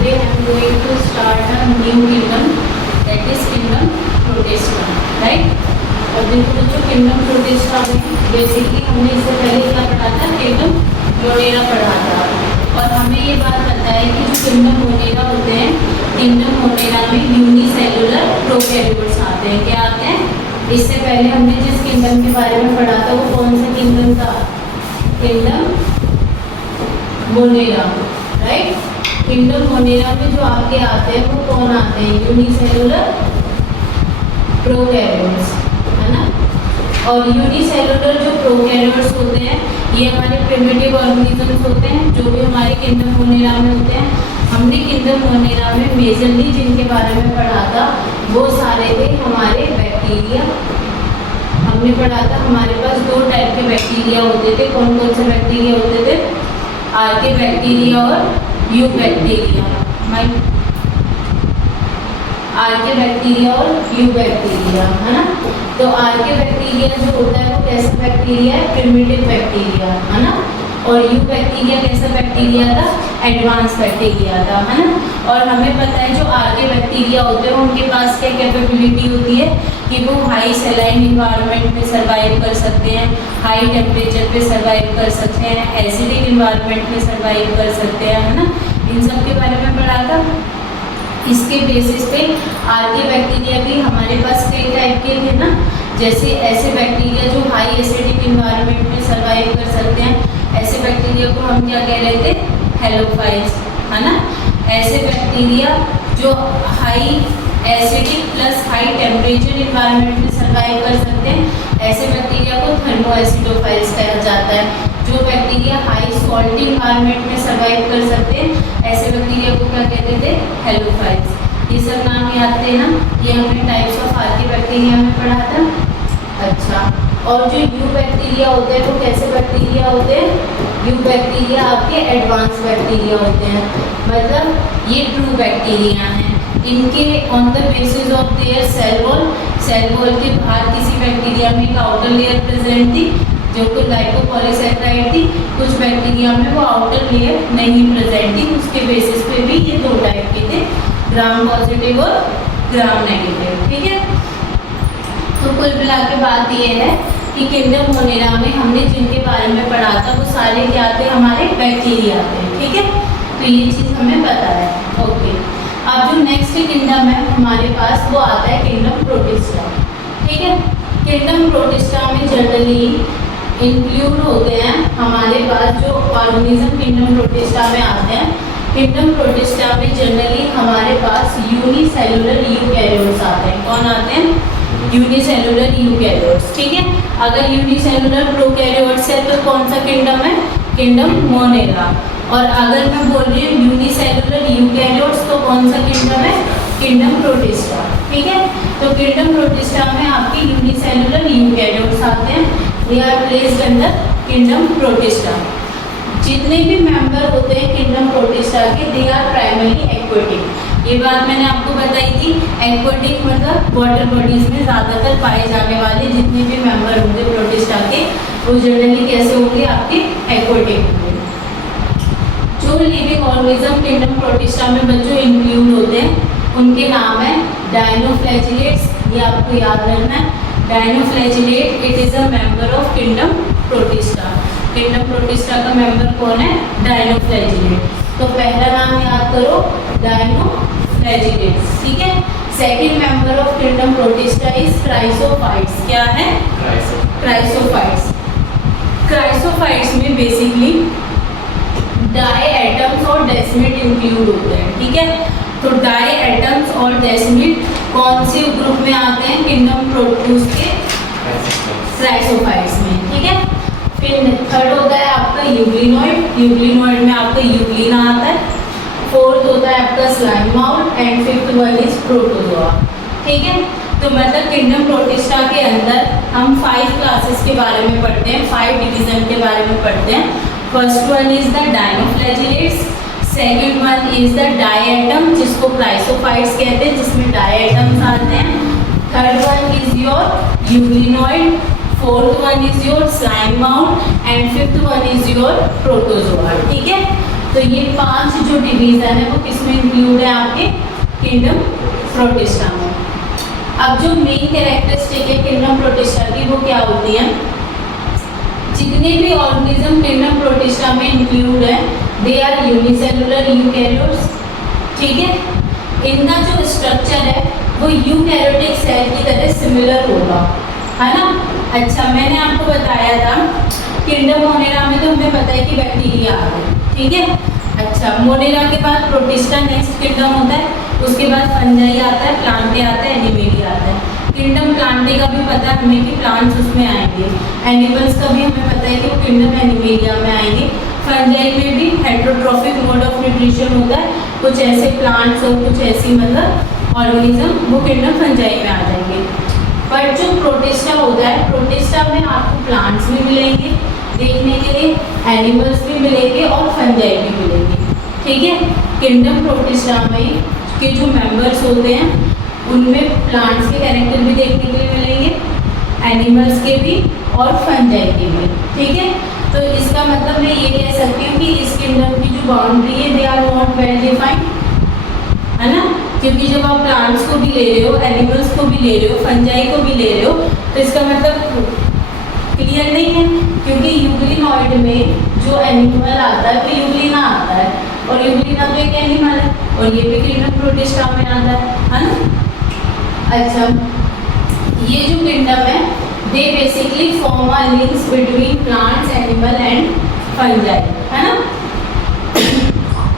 today I am going to start a new kingdom, that is kingdom Protista, right? और देखो बच्चों kingdom protista में basically हमने इससे पहले क्या पढ़ा था, किंगडम मोनेरा पढ़ा था। और हमें ये बात पता है कि जो किंगडम मोनेरा होते हैं, किंगडम मोनेरा में यूनिसेलुलर प्रोकैरियोट्स आते हैं। क्या आते हैं? इससे पहले हमने जिस किंगडम के बारे में पढ़ा था वो कौन सा किंगडम था? Kingdom Monera, right. Kingdom Monera में जो आपके आते हैं वो कौन आते हैं? यूनिसेलुलर प्रोकैरियोट्स, है ना। और यूनिसेलुलर जो प्रोकैरियोट्स होते हैं ये हमारे प्रिमिटिव ऑर्गेनिजम्स होते हैं, जो भी हमारे किंगडम मोनेरा में होते हैं। हमने किंगडम मोनेरा में मेजरली जिनके बारे में पढ़ा था वो सारे थे हमारे बैक्टीरिया। हमने पढ़ा था हमारे पास दो टाइप के बैक्टीरिया होते थे। कौन कौन से बैक्टीरिया होते थे? आर्के बैक्टीरिया और यू बैक्टीरिया। आर्के बैक्टीरिया और यू बैक्टीरिया, है ना। तो आर्के बैक्टीरिया जो होता है वो कैसा बैक्टीरिया है? प्रिमिटिव बैक्टीरिया, है ना। और यू बैक्टीरिया कैसा बैक्टीरिया था? एडवांस बैक्टीरिया था, है ना। और हमें पता है जो आर्के बैक्टीरिया होते हैं उनके पास क्या कैपेबिलिटी होती है कि वो हाई सलाइन इन्वायरमेंट में सर्वाइव कर सकते हैं, हाई टेम्परेचर पे सर्वाइव कर सकते हैं, एसिडिक इन्वायरमेंट में सर्वाइव कर सकते हैं, है ना। इन सब के बारे में पढ़ा था। इसके बेसिस पे आर्के बैक्टीरिया भी हमारे पास कई टाइप के थे ना। जैसे ऐसे बैक्टीरिया जो हाई एसिडिक इन्वायरमेंट में सर्वाइव कर सकते हैं, ऐसे बैक्टीरिया को हम क्या कह रहे थे? हेलोफाइल्स, है ना। ऐसे बैक्टीरिया जो high acidic plus high temperature environment में सर्वाइव कर सकते हैं, ऐसे बैक्टीरिया को थर्मोएसिडोफाइल्स कहा जाता है। जो बैक्टीरिया हाई सॉल्ट इन्वायरमेंट में सर्वाइव कर सकते हैं, ऐसे बैक्टीरिया को क्या कहते थे? हेलोफाइल्स। ये सब नाम याद थे ना, ये हमने टाइप्स ऑफ आर्के बैक्टीरिया में पढ़ा था। अच्छा, और जो यू बैक्टीरिया होते हैं वो कैसे बैक्टीरिया होते हैं? यू बैक्टीरिया आपके एडवांस बैक्टीरिया होते हैं, मतलब ये ट्रू बैक्टीरिया हैं। इनके on the basis of their cell wall के बाहर किसी बैक्टीरिया में एक आउटर लेयर प्रेजेंट थी जो कि लाइकोपॉलीसैकेराइड थी। कुछ बैक्टीरिया में वो आउटर लेयर नहीं प्रेजेंट थी। उसके बेसिस पे भी ये दो टाइप के थे, ग्राम पॉजिटिव और ग्राम नेगेटिव, ठीक है। तो कुल मिला के बात ये है कि किंगडम मोनेरा में हमने जिनके बारे में पढ़ा था वो सारे क्या थे? हमारे बैक्टीरिया थे, ठीक है। तो ये चीज़ हमें पता है, ओके। अब जो नेक्स्ट किंगडम है हमारे पास वो आता है किंगडम प्रोटिस्टा, ठीक है। किंगडम प्रोटिस्टा में जनरली इंक्लूड होते हैं हमारे पास जो ऑर्गेनिज्म किंगडम प्रोटिस्टा में आते हैं। किंगडम प्रोटिस्टा में जनरली हमारे पास यूनिसेलुलर यूकैरियोट्स आते हैं। कौन आते हैं? यूनिसेलुलर यूकैरियोट्स, ठीक है। अगर यूनिसेलुलर प्रोकैरियोट्स है तो कौन सा किंगडम है? Kingdom Monera. और अगर मैं बोल रही हूँ यूनिसेलुलर यूकैरियोट्स तो कौन सा किंगडम है? किंगडम प्रोटिस्टा, ठीक है। तो किंगडम प्रोटिस्टा में आपकी यूनिसेलुलर यूकैरियोट्स आते हैं, they are placed under kingdom Protista. जितने भी मेंबर होते हैं किंगडम प्रोटिस्टा के, दे आर प्राइमरी एक्वेटिक। ये बात मैंने आपको बताई थी। एक्वेटिक मतलब वाटर बॉडीज में ज़्यादातर पाए जाने वाले जितने भी मेंबर होंगे प्रोटिस्टा के वो जनरली कैसे होंगे? आपके एक्वेटिक होंगे। जो लिविंग ऑर्गेनिज्म किंगडम प्रोटिस्टा में बच्चों इंक्लूड होते हैं उनके नाम है डायनोफ्लैजिलेट्स। ये आपको याद रखना है, dinoflagellate it is a member of kingdom protista. Kingdom protista का मेंबर कौन है? डायनोफ्लैजिलेट। तो पहला नाम याद करो, डायनोफ्लैजिलेट्स, ठीक है। Second member of kingdom protista is chrysophytes. क्या है? क्राइसोफाइट्स। क्राइसोफाइट्स में बेसिकली डाई एटम्स और डेसिमेट इंक्लूड होते हैं, ठीक है। तो डाई एटम्स और डेसिमेट कौन से ग्रुप में आते हैं? किंगडम प्रोटिस्ट के क्राइसोफाइट्स में, ठीक है। फिर थर्ड होता है आपका यूग्लिनॉइड। यूग्लिनॉइड में आपका यूग्लिना आता है। फोर्थ होता है आपका slime mouth and fifth one is protozoa, ठीक है। तो मतलब किंगडम प्रोटिस्टा के अंदर हम 5 क्लासेस के बारे में पढ़ते हैं, 5 डिवीजन के बारे में पढ़ते हैं। First one is the dinoflagellates, second one is the diatom जिसको क्राइसोफाइट्स कहते हैं जिसमें डायएटम्स आते हैं। Third one is your euglenoid, fourth one is your slime mouth and fifth one is your protozoa, ठीक है। तो ये 5 जो डिवीजन है वो किसमें इंक्लूड है आपके किंगडम प्रोटिस्टा में। अब जो मेन कैरेक्टरिस्टिक है किंगडम प्रोटिस्टा की वो क्या होती है? जितने भी ऑर्गेनिज्म किंगडम प्रोटिस्टा में इंक्लूड है दे आर यूनिसेलुलर यूकैरियोट्स, ठीक है। इनका जो स्ट्रक्चर है वो यूकैरियोटिक सेल की तरह सिमिलर होगा, है ना। अच्छा, मैंने आपको बताया था किंगडम मोनेरा में तो हमें पता है कि बैक्टीरिया आ गए, ठीक है। अच्छा, मोनेरा के बाद प्रोटिस्टा नेक्स्ट किंगडम होता है, उसके बाद फंजाई आता है, प्लांटे आता है, एनिमेलिया आता है। किंगडम प्लांटे का भी पता है हमें कि प्लांट्स उसमें आएंगे, एनिमल्स का भी हमें पता है कि वो किंगडम एनिमेलिया में आएंगे। फंजाई में भी हेटेरोट्रॉफिक मोड ऑफ न्यूट्रिशन होता है, कुछ ऐसे प्लांट्स और कुछ ऐसी मतलब ऑर्गेनिज्म वो किंगडम फंजाई में आ जाएंगे। पर जो प्रोटिस्टा होता है, प्रोटिस्टा में आपको प्लांट्स भी मिलेंगे देखने के लिए, एनिमल्स भी मिलेंगे और फंजाई भी मिलेंगे, ठीक है। किंगडम प्रोटिस्टा में के जो मेंबर्स होते हैं उनमें प्लांट्स के कैरेक्टर भी देखने के लिए मिलेंगे, एनिमल्स के भी और फंजाई के भी, ठीक है। तो इसका मतलब मैं ये कह सकती हूँ कि इस किंगडम की जो बाउंड्री है they are not well defined, है ना। क्योंकि जब आप प्लांट्स को भी ले रहे हो, एनिमल्स को भी ले रहे हो, फंजाई को भी ले रहे हो, तो इसका मतलब क्लियर नहीं है। क्योंकि यूग्लिनॉइड में जो एनिमल आता है वो यूग्लिना आता है, और यूग्लिना तो एक एनिमल है और ये भी किंगडम प्रोटिस्टा में आता है ना। अच्छा, ये जो किंगडम है they basically form a links between plants, animal and fungi, है ना।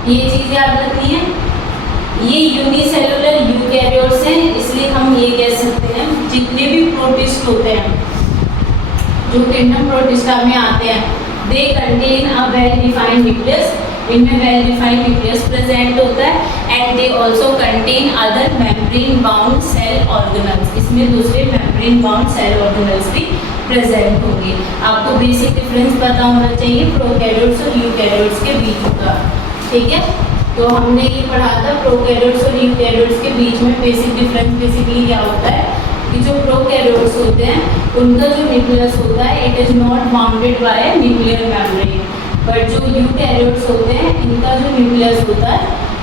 ये चीज़ याद रखनी है। ये यूनिसेलुलर यूकैरियोट्स हैं, इसलिए हम ये कह सकते हैं जितने भी प्रोटिस्ट होते हैं जो किंगडम प्रोटिस्टा में आते हैं they contain a well defined nucleus, इनमें वेल डिफाइंड न्यूक्लियस प्रेजेंट होता है and they also contain other membrane bound cell organelles, इसमें दूसरे मेम्ब्रेन बाउंड सेल ऑर्गेनल्स भी प्रेजेंट होंगे। आपको बेसिक डिफरेंस पता होना चाहिए प्रोकैरियोट्स और यूकैरियोट्स के बीच का, ठीक है। तो हमने ये पढ़ा था प्रोकैरियोट्स और यूकैरियोट्स के बीच में बेसिक डिफरेंस बेसिकली क्या होता है कि जो प्रोकैरियोट्स होते हैं उनका जो न्यूक्लियस होता है it is not bounded by nuclear membrane, but जो यूकैरियोट्स होते हैं इनका जो न्यूक्लियस होता है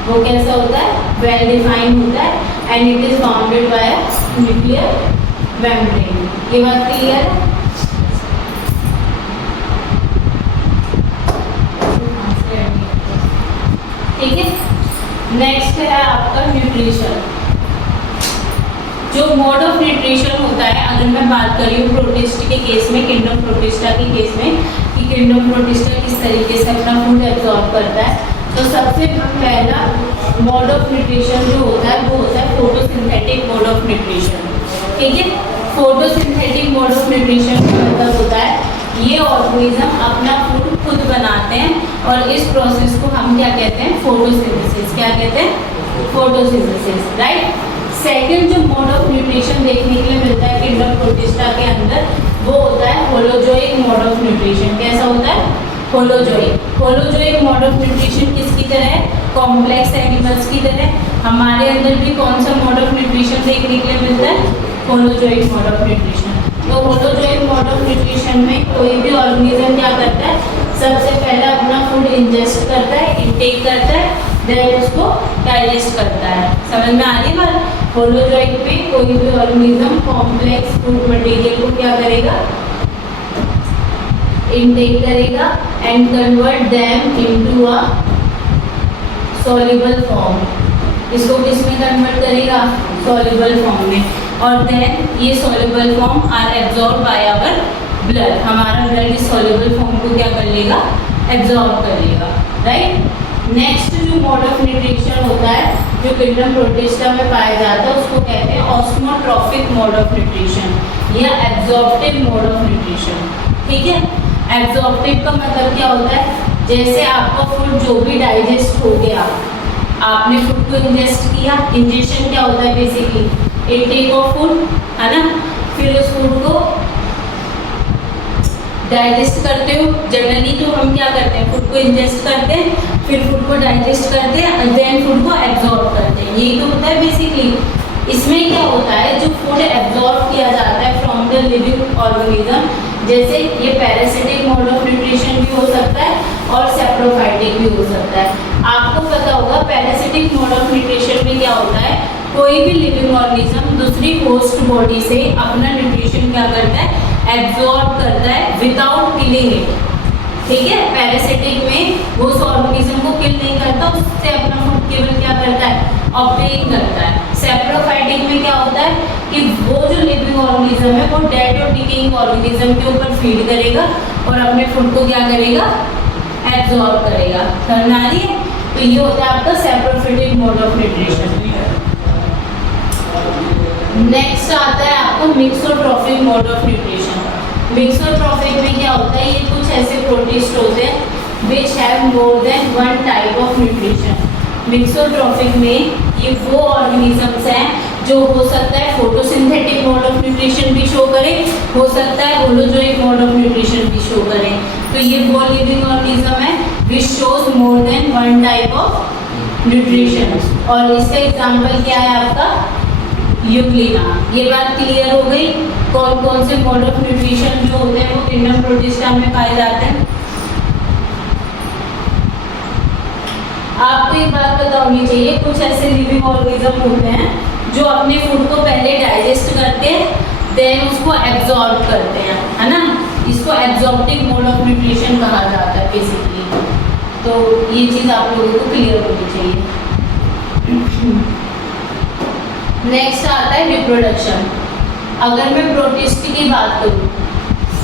वो कैसा होता है? वेल डिफाइंड होता है and it is bounded by nuclear membrane. ये बात क्लियर है? ठीक है। नेक्स्ट है आपका न्यूट्रिशन। जो मोड ऑफ न्यूट्रिशन होता है, अगर मैं बात कर रही हूँ प्रोटिस्ट के केस में, किंगडम प्रोटिस्टा के केस में कि किंगडम प्रोटिस्टा किस तरीके से अपना फूड एब्जॉर्ब करता है, तो सबसे पहला मोड ऑफ न्यूट्रिशन जो होता है वो होता है फोटोसिंथेटिक मोड ऑफ न्यूट्रिशन, ठीक है। फोटोसिंथेटिक मोड ऑफ न्यूट्रिशन का मतलब होता है ये ऑर्गेनिज्म अपना फूड खुद बनाते हैं और इस प्रोसेस को हम क्या कहते हैं? फोटोसिंथेसिस। क्या कहते हैं? Photosynthesis, right. सेकंड जो मोड ऑफ न्यूट्रिशन देखने के लिए मिलता है किंगडम प्रोटिस्टा के अंदर वो होता है होलोजोइक मोड ऑफ न्यूट्रिशन। कैसा होता है? Holozoic. Holozoic mode of nutrition किसकी तरह है? कॉम्प्लेक्स एनिमल्स की तरह। हमारे अंदर भी कौन सा मोड ऑफ न्यूट्रिशन देखने के लिए मिलता है? Holozoic mode of nutrition. तो होलोजोइक मोड ऑफ न्यूट्रिशन में कोई भी ऑर्गेनिज्म क्या करता है? सबसे पहले अपना फूड इंजेस्ट करता है, इनटेक करता है, देन उसको डाइजेस्ट करता है। समझ में आ रही बात? होलोजोइक में कोई भी ऑर्गेनिज्म कॉम्प्लेक्स फूड मटेरियल को क्या करेगा? इनटेक करेगा and convert them into a soluble form. इसको किस में कन्वर्ट करेगा? सॉल्युबल फॉर्म में। और देन ये soluble form are absorb by our blood. हमारा ब्लड इस सॉल्युबल फॉर्म को क्या कर लेगा? एब्जॉर्ब कर लेगा, राइट। नेक्स्ट जो मोड ऑफ न्यूट्रिशन होता है जो किंगडम प्रोटिस्टा में पाया जाता है उसको कहते हैं ऑस्मोट्रॉफिक मोड ऑफ न्यूट्रिशन या एब्जॉर्प्टिव मोड ऑफ न्यूट्रिशन, ठीक है। एब्जॉर्प्टिव का मतलब क्या होता है? जैसे आपका फूड जो भी डाइजेस्ट हो गया, आपने फूड को इंजेस्ट किया। इंजेक्शन क्या होता है? बेसिकली इनटेक ऑफ फूड, है ना। फिर उस फूड को डाइजेस्ट करते हो। जनरली तो हम क्या करते हैं? फूड को इंजेस्ट करते हैं, फिर फूड को डाइजेस्ट करते हैं और देन फूड को एब्जॉर्ब करते हैं। यही तो होता है बेसिकली। इसमें क्या होता है? जो फूड एब्जॉर्ब किया जाता है फ्रॉम द लिविंग ऑर्गेनिज्म, जैसे ये पैरासिटिक मोड ऑफ न्यूट्रिशन भी हो सकता है और सेप्रोफाइटिक भी हो सकता है। आपको पता होगा पैरासिटिक मोड ऑफ है, कोई भी लिविंग ऑर्गेनिज्म दूसरी होस्ट बॉडी से अपना न्यूट्रिशन क्या करता है, एब्जॉर्ब करता है विदाउट किलिंग इट। ठीक है, पैरासिटिक में वो उस ऑर्गेनिज्म को किल नहीं करता, उससे अपना फूड केवल क्या करता है, ऑब्टेन करता है। सेप्रोफाइटिक में क्या होता है कि वो जो लिविंग ऑर्गेनिज्म है वो डेड और डिकेइंग ऑर्गेनिज्म के ऊपर फीड करेगा और अपने फूड को क्या करेगा, एब्जॉर्ब करेगा। समझ आ रही है? तो ये होता है आपका saprophytic mode of nutrition. Next आता है आपको mixotrophic mode of nutrition. Mixotrophic में क्या होता है, ये कुछ ऐसे प्रोटिस्ट होते हैं which have more than one type of nutrition. Mixotrophic में ये वो ऑर्गेनिजम्स हैं जो हो सकता है फोटोसिंथेटिक मोड ऑफ न्यूट्रिशन भी शो करें, हो सकता है होलोजोइक मोड ऑफ न्यूट्रिशन भी शो करें। तो ये वो लिविंग ऑर्गेनिज्म है which shows more than one type of nutrition. और इसका एग्जाम्पल क्या है आपका, यूग्लिना। ये बात क्लियर हो गई, कौन कौन से मोड ऑफ न्यूट्रिशन जो होते हैं वो किंगडम प्रोटिस्टा में पाए जाते हैं। आपको एक बात पता होनी चाहिए, कुछ ऐसे लिविंग ऑर्गेनिज्म होते हैं जो अपने फूड को पहले डाइजेस्ट करते हैं, देन उसको एब्जॉर्ब करते हैं, है ना। इसको एब्जॉर्प्टिव मोड ऑफ न्यूट्रिशन कहा जाता है बेसिकली। तो ये चीज़ आप लोगों को क्लियर होनी चाहिए। नेक्स्ट आता है रिप्रोडक्शन। अगर मैं प्रोटिस्ट की बात करूँ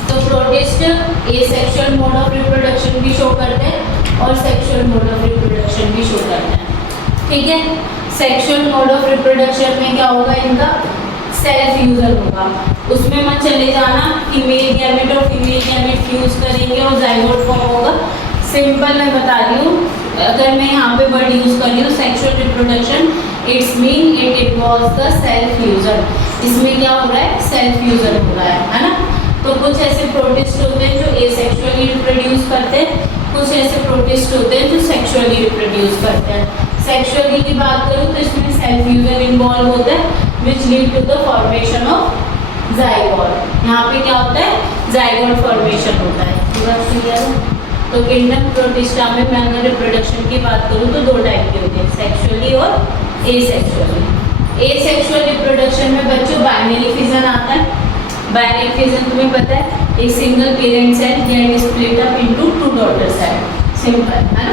तो protist asexual mode of reproduction भी शो करते हैं और सेक्सुअल मोड ऑफ रिप्रोडक्शन भी शो करते हैं। ठीक है, सेक्सुअल मोड ऑफ रिप्रोडक्शन में क्या होगा, इनका सेल्फ फ्यूजन होगा। उसमें मत चले जाना कि मेल गैमेट और फीमेल गैमेट फ्यूज करेंगे और जाइगोट फॉर्म होगा। सिंपल मैं बता रही हूँ, अगर मैं यहाँ पे वर्ड यूज कर रही हूँ sexual reproduction, it's mean it involves the self fusion. इसमें क्या हो रहा है, सेल्फ फ्यूजन हो रहा है ना। तो कुछ ऐसे प्रोटिस्ट होते हैं जो एसेक्सुअली रिप्रोड्यूस करते हैं, कुछ ऐसे प्रोटिस्ट होते हैं जो सेक्सुअली रिप्रोड्यूस करते हैं। सेक्सुअली की बात करूँ तो इसमें सेल्फ फ्यूजन इन्वॉल्व होता है which lead to the formation of zygote. यहाँ पे क्या होता है, जाइगोट फॉर्मेशन होता है। क्लियर है? तो किंगडम प्रोटिस्टा में मैं अगर रिप्रोडक्शन की बात करूँ तो दो टाइप के होते हैं, सेक्सुअली और एसेक्सुअली। एसेक्सुअल रिप्रोडक्शन में बच्चों बाइनरी फिजन आता है। बाइनरी फिजन तुम्हें पता है, एक single parent cell get split up into two daughter cell, simple है ना।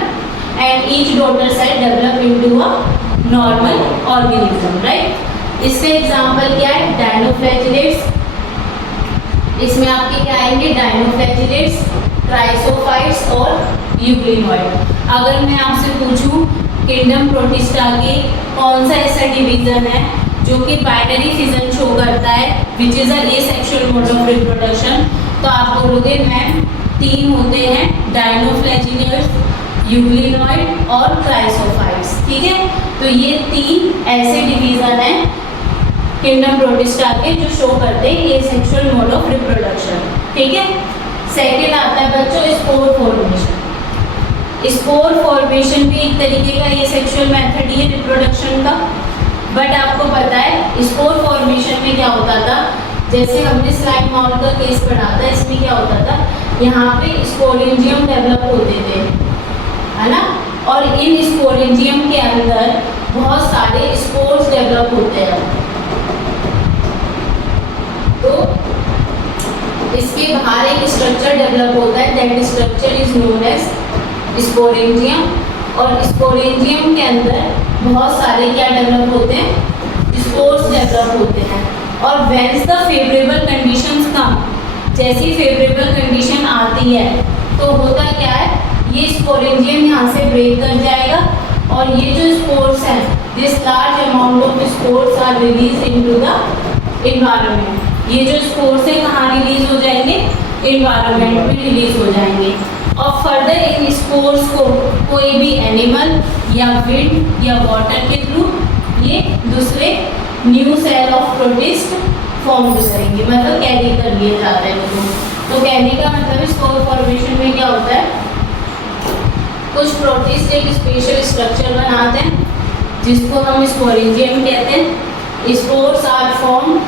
And each daughter cell develop into a normal organism, right. इसके एग्जांपल क्या है, डायनोफ्लैजिलेट्स। इसमें आपके क्या आएंगे, डायनोफ्लैजिलेट्स, क्राइसोफाइट्स और यूग्लिनॉइड। अगर मैं आपसे पूछूं किंगडम प्रोटिस्टा के कौन सा ऐसा डिवीजन है जो कि बाइनरी फिजन शो करता है which is a asexual mode of reproduction, तो आप बोलोगे मैम तीन होते हैं, डायनोफ्लैजिलेट्स, यूग्लिनॉइड और क्राइसोफाइट्स। ठीक है, तो ये तीन ऐसे डिवीजन हैं किंगडम प्रोटिस्टा के जो शो करते हैं एसेक्सुअल मोड ऑफ रिप्रोडक्शन। ठीक है, सेकेंड आता है बच्चों स्पोर फॉर्मेशन। स्पोर फॉर्मेशन भी एक तरीके का एसेक्सुअल मेथड ही है रिप्रोडक्शन का, बट आपको पता है स्पोर फॉर्मेशन में क्या होता था, जैसे हमने स्लाइम माउथ का केस पढ़ा था, इसमें क्या होता था, यहाँ पे स्पोरेंजियम डेवलप होते थे, है ना। और इन स्पोरेंजियम के अंदर बहुत सारे स्पोर्स डेवलप होते हैं। तो इसके बाहर एक स्ट्रक्चर डेवलप होता है, that structure is known as sporangium. और स्पोरेंजियम के अंदर बहुत सारे क्या डेवलप होते हैं, स्पोर्स डेवलप होते हैं। और व्हेन द फेवरेबल कंडीशंस कम, जैसी फेवरेबल कंडीशन आती है तो होता क्या है, ये स्पोरेंजियम यहाँ से ब्रेक कर जाएगा और ये जो स्पोर्स हैं, this large amount of spores are release into the environment. ये जो स्पोर्स है कहाँ रिलीज हो जाएंगे, एनवायरनमेंट में रिलीज हो जाएंगे। और फर्दर इन स्पोर्स को कोई भी एनिमल या विंड या वाटर के थ्रू ये दूसरे new cell of protist form करेंगे, मतलब कैरी कर लिए जाते हैं उनको। तो कहने का मतलब स्पोर फॉर्मेशन में क्या होता है, कुछ प्रोटिस्ट एक स्पेशल स्ट्रक्चर बनाते हैं जिसको हम स्पोरेंजियम कहते हैं। स्पोर्स आर फॉर्म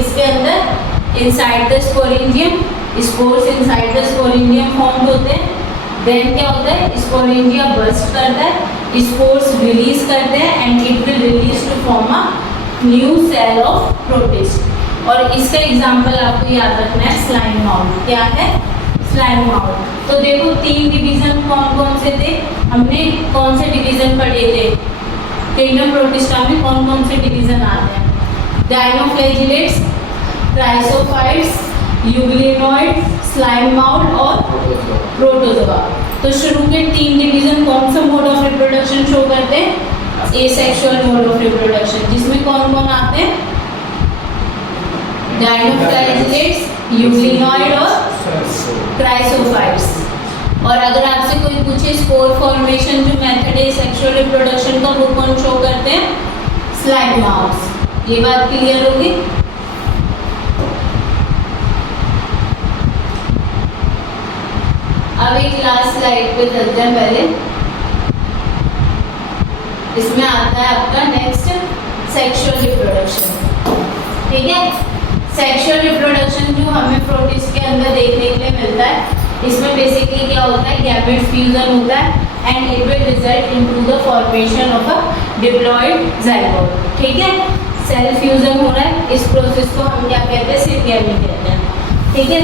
इसके अंदर, inside the sporangium, spores inside the sporangium form होते हैं। देन क्या होता है, स्पोरेंजिया बर्स्ट करता है, स्पोर्स रिलीज करते हैं and it will release to form a new cell of protist. और इसका एग्जाम्पल आपको याद रखना है स्लाइम माउथ। क्या है? Slime mouth. तो देखो 3 डिवीजन कौन कौन से थे, हमने कौन से डिवीजन पढ़े थे? किंगडम प्रोटिस्टा में कौन कौन से डिवीजन आते हैं? डायनोफ्लैजिलेट्स, क्राइसोफाइट्स, यूग्लिनोइड, स्लाइम माउथ और प्रोटोजोआ। तो शुरू के 3 डिवीजन कौन सा मोड ऑफ रिप्रोडक्शन शो करते हैं? एसेक्सुअल मोड ऑफ रिप्रोडक्शन, जिसमें कौन कौन आते हैं? डायनोफ्लैजिलेट्स, यूग्लिनोइड और क्राइसोफाइट्स। और अगर आपसे कोई पूछे स्पोर फॉर्मेशन जो मेथड है सेक्सुअल रिप्रोडक्शन का, वो कौन शो करते हैं? Slime mouth. ये बात क्लियर होगी? अब एक लास्ट स्लाइड पे चलते हैं पहले। इसमें आता है आपका नेक्स्ट सेक्सुअल रिप्रोडक्शन। ठीक है, सेक्सुअल रिप्रोडक्शन जो हमें प्रोटिस्ट के अंदर देखने के लिए मिलता है, इसमें बेसिकली क्या होता है? गैमेट फ्यूजन होता है and it will result into the formation of a diploid zygote. ठीक है, सेल फ्यूजन हो रहा है, इस प्रोसेस को हम क्या कहते हैं? सिनगैमी कहते हैं। ठीक है,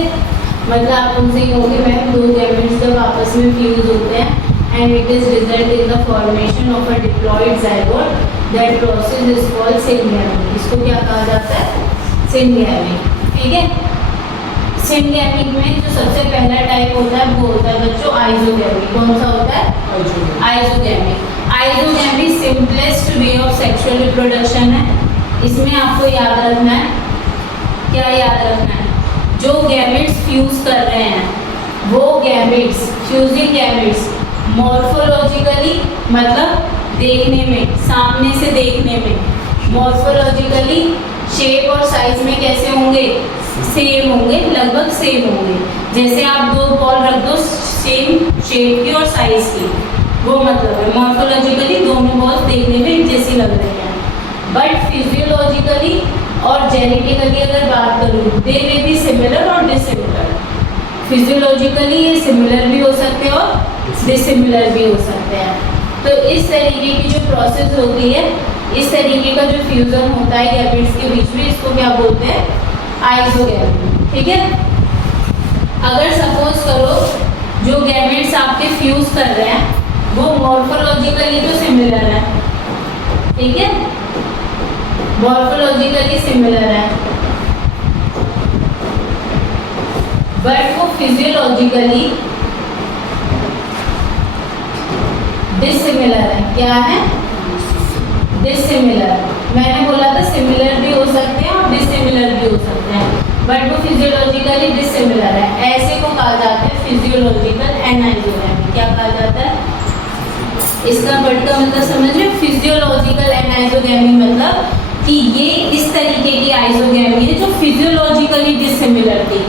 मतलब आप उनसे कहोगे मैम 2 गैमेट्स जब आपस में फ्यूज होते हैं and it is result in the formation of a diploid zygote, that process is called syngamy. इसको क्या कहा जाता है? सिनगैमी। ठीक है, सिनगैमी में जो सबसे पहला टाइप होता है वो होता है बच्चों आइजोगैमी। कौन सा होता है? Isogamy. Isogamy simplest way of sexual reproduction है। इसमें आपको याद रखना है, क्या याद रखना है? जो गैमेट्स फ्यूज कर रहे हैं वो गैमेट्स, फ्यूजिंग गैमेट्स मॉर्फोलॉजिकली, मतलब देखने में, सामने से देखने में, मॉर्फोलॉजिकली शेप और साइज में कैसे होंगे? सेम होंगे, लगभग सेम होंगे। जैसे आप 2 बॉल रख दो सेम शेप की और साइज की, वो मतलब है मॉर्फोलॉजिकली दोनों बॉल्स देखने में एक जैसी लग रही हैं। बट फिजियोलॉजिकली और जेनेटिकली अगर बात करूँ, दे मे बी सिमिलर और डिसिमिलर। फिजियोलॉजिकली ये सिमिलर भी हो सकते हैं और डिसिमिलर भी हो सकते हैं। तो इस तरीके की जो प्रोसेस होती है, इस तरीके का जो फ्यूजन होता है गैमेट्स के बीच में, इसको क्या बोलते हैं? आइजोगैमी। ठीक है, अगर सपोज करो जो गैमेट्स आपके फ्यूज कर रहे हैं वो मॉर्फोलॉजिकली तो सिमिलर है, ठीक है, मॉर्फोलॉजिकली सिमिलर है, बट वो फिजियोलॉजिकली डिसिमिलर है। क्या है? डिसिमिलर। मैंने बोला था सिमिलर भी हो सकते हैं और डिसिमिलर भी हो सकते हैं, बट वो फिजियोलॉजिकली डिसिमिलर है। ऐसे को कहा जाता है फिजियोलॉजिकल एनाइजोगैमी। क्या कहा जाता है? इसका वर्ड का मतलब समझ रहे? फिजियोलॉजिकल एनाइजोगैमी मतलब कि ये इस तरीके की आइजोगैमी है जो फिजियोलॉजिकली डिसिमिलर थी,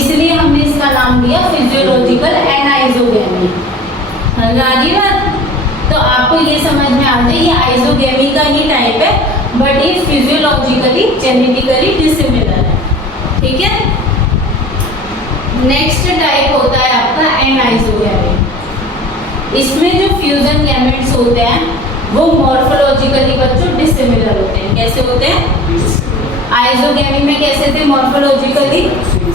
इसलिए हमने इसका नाम दिया फिजियोलॉजिकल एनाइजोगैमी। राजी बात? तो आपको ये समझ में आता है ये आइजोगैमी का ही टाइप है, बट ये फिजियोलॉजिकली जेनेटिकली डिसिमिलर है। ठीक है, नेक्स्ट टाइप होता है आपका एनाइजोगैमी। इसमें जो फ्यूजन गैमेट्स होते हैं वो मॉर्फोलॉजिकली बच्चों डिसिमिलर होते हैं। कैसे होते हैं? आइजोगैमी में कैसे थे? Morphologically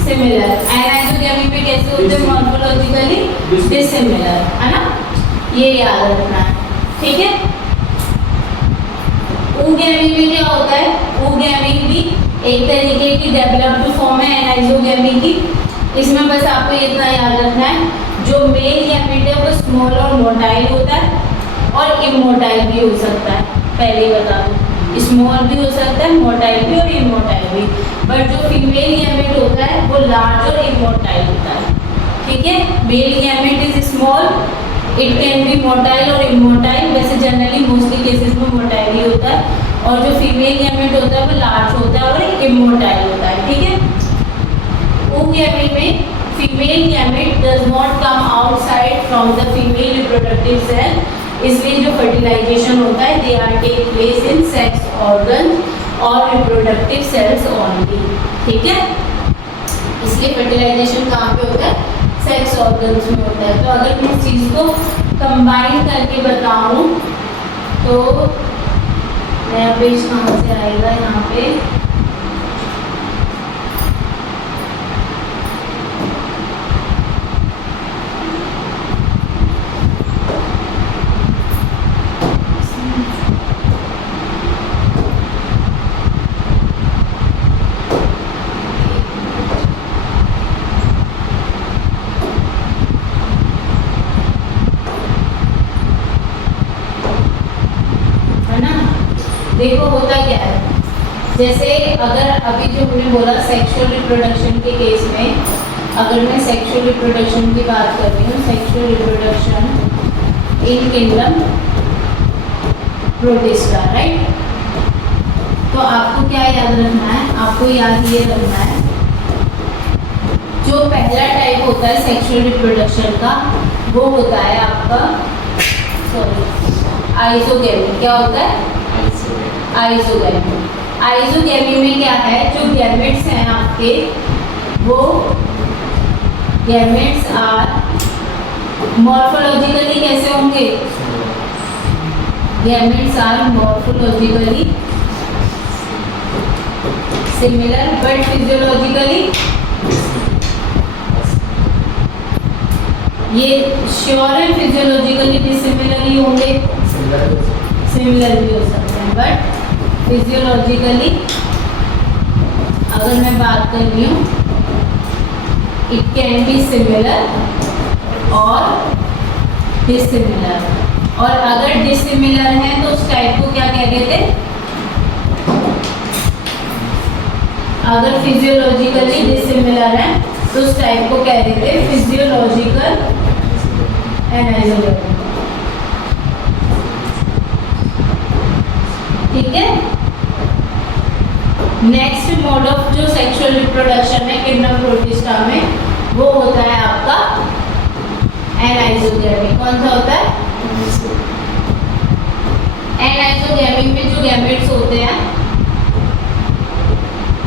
similar. एनाइजोगैमी में कैसे होते हैं? मॉर्फोलॉजिकली डिसिमिलर, है ना? ये याद रखना है, ठीक है। ऊगैमी में क्या होता है? ऊगैमी भी एक तरीके की डेवलप्ड फॉर्म है एनाइजोगैमी की। इसमें बस आपको इतना याद रखना है, जो मेल गैमेट है वो स्मॉल और मोटाइल होता है और इमोटाइल भी हो सकता है। पहले ही बता दूँ, स्मॉल भी हो सकता है, मोटाइल भी और इमोटाइल भी। बट जो फीमेल गैमेट होता है वो लार्ज और इमोटाइल होता है, ठीक है। Male gamete is small, it can be motile और इमोटाइल। वैसे जनरली मोस्टली केसेस में मोटाइल ही होता है, और जो फीमेल गैमेट होता है वो लार्ज होता है और इमोटाइल होता है, ठीक है। ऊगैमी में female gamete does not come outside from the female reproductive cell, इसलिए जो फर्टिलाइजेशन होता है they are take place in sex organ और रिप्रोडक्टिव सेल्स ओनली, ठीक है। इसलिए फर्टिलाइजेशन कहाँ पे होता है? सेक्स ऑर्गन्स में होता है। तो अगर मैं इस चीज़ को कंबाइन करके बताऊँ तो मैं पेज कहाँ से आएगा यहाँ पे, देखो होता क्या है, जैसे अगर अभी जो हमने बोला सेक्सुअल रिप्रोडक्शन के केस में, अगर मैं सेक्सुअल रिप्रोडक्शन की बात कर रही हूँ, sexual reproduction in kingdom protista, right. तो आपको क्या याद रखना है, आपको याद ये रखना है जो पहला टाइप होता है सेक्सुअल रिप्रोडक्शन का, वो होता है आपका आइसोगेमी। क्या होता है? आइसोगेमी। आइसोगेमी में क्या है, जो गैमेट्स हैं आपके, वो गैमेट्स आर मॉर्फोलॉजिकली कैसे होंगे? Gametes are morphologically similar but physiologically, ये श्योर है फिजियोलॉजिकली डिसिमिलर ही होंगे, सिमिलर भी हो सकते हैं, बट फिजियोलॉजिकली अगर मैं बात कर रही हूँ, इट कैन बी सिमिलर और डिसिमिलर। और अगर डिसिमिलर है तो उस टाइप को क्या कहते थे? अगर फिजियोलॉजिकली डिसिमिलर है तो उस टाइप को कह देते हैं फिजियोलॉजिकल एनाइजोगेमी। ठीक है। नेक्स्ट मोड ऑफ जो सेक्सुअल रिप्रोडक्शन है किंगडम प्रोटिस्टा में, वो होता है आपका एनाइजोगेमी। कौन सा होता है? एनाइजोगेमी में जो गैमेट्स होते हैं,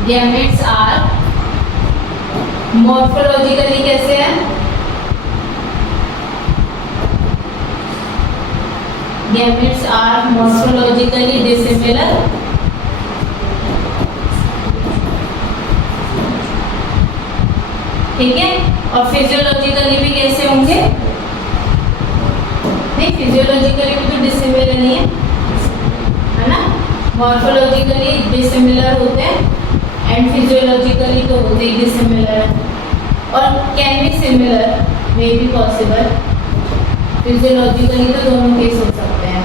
गैमेट्स आर मॉर्फोलॉजिकली कैसे है? गैमेट्स आर मॉर्फोलॉजिकली डिसिमिलर, ठीक है। और फिजियोलॉजिकली भी कैसे होंगे? नहीं, फिजियोलॉजिकली भी तो डिसिमिलर नहीं है ना, मॉर्फोलॉजिकली डिसिमिलर होते हैं एंड फिजियोलॉजिकली तो होते ही डिसिमिलर है। और can be similar, may be possible, physiologically तो दोनों केस हो सकते हैं,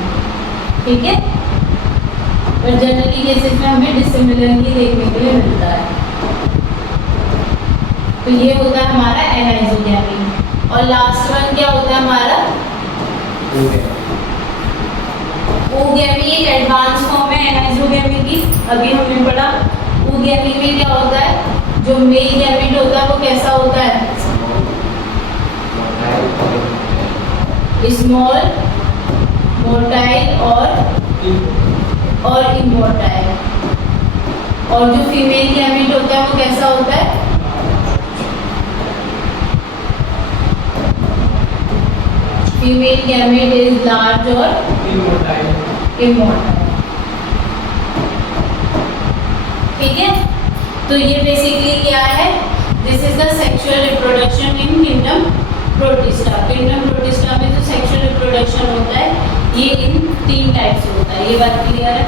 ठीक है। पर जनरली केसेस में हमें डिसिमिलर ही देखने के लिए मिलता है। तो ये होता है हमारा एनाइजोगेमी। और लास्ट वन क्या होता है हमारा? ooगेमी एक एडवांस फॉर्म है एनाइजोगेमी की, अभी हमने पढ़ा। ooगेमी में क्या होता है, जो मेल गैमेट होता है वो कैसा होता है? स्मॉल, मोटाइल और इमोटाइल। और जो फीमेल गैमेट होता है वो कैसा होता है? फीमेल गैमेट इज लार्ज और इमोटाइल, ठीक है। तो ये बेसिकली क्या है, this is the sexual reproduction in kingdom protista. Kingdom protista में जो सेक्सुअल रिप्रोडक्शन होता है ये इन 3 टाइप से होता है। ये बात क्लियर है?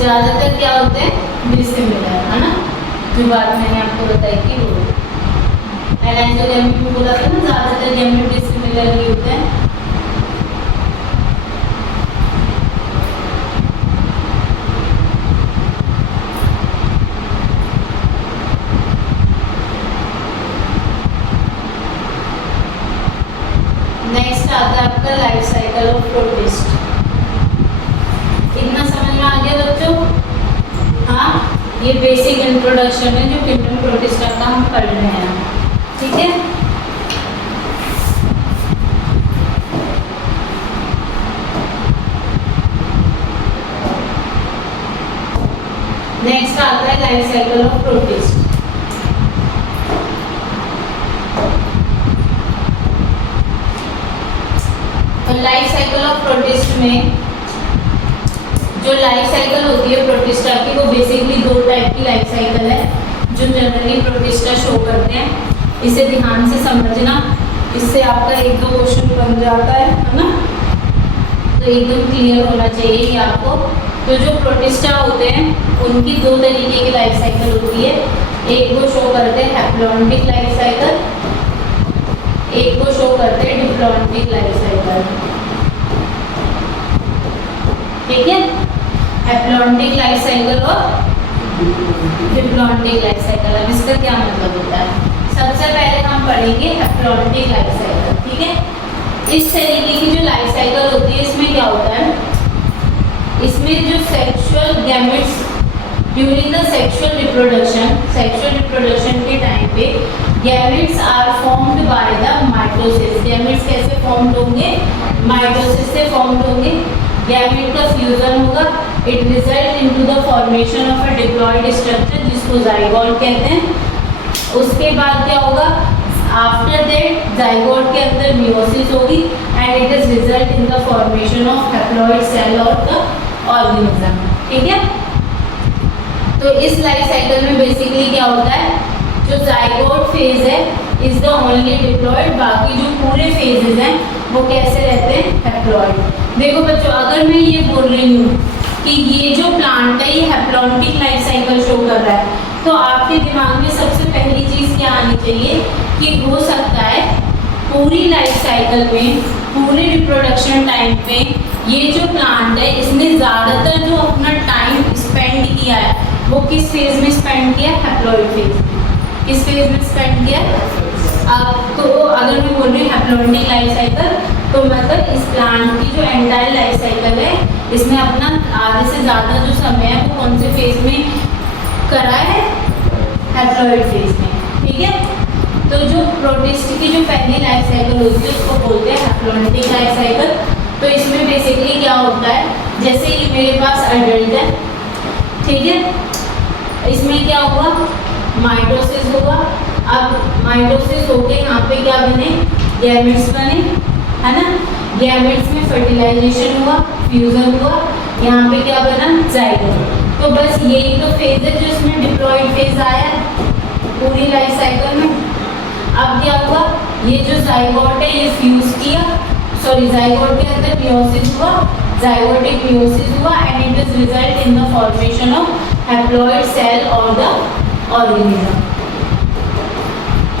ज्यादातर क्या होते हैं? डिसिमिलर, है ना, जो बात मैंने आपको बताई थी वो। एनाइजोगेमी में बोला था ना, ज्यादातर गैमेट डिसिमिलर ही होते हैं। नेक्स्ट आता है आपका लाइफ साइकिल ऑफ प्रोटिस्ट। इतना समझ में आ गया बच्चों? हाँ, ये बेसिक इंट्रोडक्शन है जो किंगडम प्रोटिस्टा का हम पढ़ रहे हैं, ठीक है। नेक्स्ट आता है लाइफ साइकिल ऑफ प्रोटिस्ट। तो लाइफ साइकिल ऑफ प्रोटिस्ट में जो लाइफ साइकिल होती है प्रोटिस्टा की, वो बेसिकली दो टाइप की लाइफ साइकिल है जो जनरली प्रोटिस्टा शो करते हैं। इसे ध्यान से समझना, इससे आपका एक दो क्वेश्चन बन जाता है ना, तो एकदम क्लियर होना चाहिए ये आपको। तो जो प्रोटिस्टा होते हैं उनकी दो तरीके की लाइफ साइकिल होती है। एक वो शो करते हैं हैप्लॉन्टिक लाइफ साइकिल, एक को शो करते हैं डिप्लॉन्टिक लाइफ साइकिल। ठीक है, हैप्लॉन्टिक लाइफ साइकिल और डिप्लॉन्टिक लाइफ साइकिल। अब इसका क्या मतलब होता है, सबसे पहले हम पढ़ेंगे हैप्लॉन्टिक लाइफ साइकिल। ठीक है, इस तरीके की जो लाइफ साइकिल होती है इसमें क्या होता है, इसमें जो sexual gametes during the sexual reproduction के टाइम पे gametes are formed by the mitosis. Gametes कैसे फॉर्म्ड होंगे, माइटोसिस से फॉर्म्ड होंगे। गैमेट का फ्यूजन होगा, it result into the formation of a diploid structure जिसको जाइगोट कहते हैं। उसके बाद क्या होगा, आफ्टर दैट जाइगोट के अंदर मियोसिस होगी and it is result in the formation of haploid cell और द ऑर्गेनिज्म। ठीक है, तो इस लाइफ साइकिल में बेसिकली क्या होता है, जो जाइगोट फेज है इज द ओनली डिप्लॉयड, बाकी जो पूरे फेजेस हैं वो कैसे रहते हैं, हैप्लॉयड। देखो बच्चों, अगर मैं ये बोल रही हूँ कि ये जो प्लांट है ये हैप्लॉन्टिक लाइफ साइकिल शो कर रहा है, तो आपके दिमाग में सबसे पहली चीज़ क्या आनी चाहिए कि हो सकता है पूरी लाइफ साइकिल में, पूरे रिप्रोडक्शन टाइम पे ये जो प्लांट है इसने ज़्यादातर जो अपना टाइम स्पेंड किया है वो किस फेज में स्पेंड किया, हैप्लॉइड फेज में। किस फेज में स्पेंड किया, अब तो अगर मैं बोल रही हूँ हैप्लॉन्टिक लाइफ साइकिल, तो मतलब इस प्लांट की जो एंटायर लाइफ साइकिल है इसमें अपना आधे से ज़्यादा जो समय है वो कौन से फेज में करा है, हैप्लॉइड फेज में। ठीक है, तो जो प्रोटिस्ट की जो पहली लाइफ साइकिल होती है उसको बोलते हैं हैप्लॉन्टिक लाइफ साइकिल। तो इसमें बेसिकली क्या होता है, जैसे कि मेरे पास अडल्ट है, ठीक है, इसमें क्या हुआ, माइटोसिस होगा। अब माइटोसिस होके यहाँ पे क्या बने, गैमेट्स बने, है ना। गैमेट्स में फर्टिलाइजेशन हुआ, फ्यूजन हुआ, यहाँ पे क्या बना, जाइगोट। तो बस यही तो फेज है जो इसमें डिप्लॉयड फेज आया पूरी लाइफ साइकिल में। अब क्या हुआ, ये जो जाइगोट है ये फ्यूज किया, सॉरी जाइगोट के अंदर मियोसिस हुआ, जाइगोटिक मियोसिस हुआ and it is result in the formation of haploid cell और द ऑर्गेनिज्म।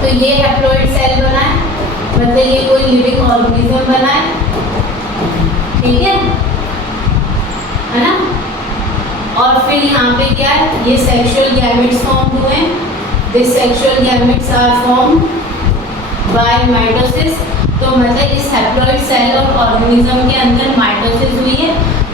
तो ये हैप्लॉइड सेल बना है, मतलब ये कोई लिविंग ऑर्गेनिज्म बना है। ठीक है ना। और फिर यहाँ पे क्या है, ये सेक्सुअल गैमेट्स फॉर्म हुए हैं। This sexual gametes are formed by mitosis. तो मतलब इस हैप्लॉइड सेल और ऑर्गेनिज्म के अंदर माइटोसिस हुई है,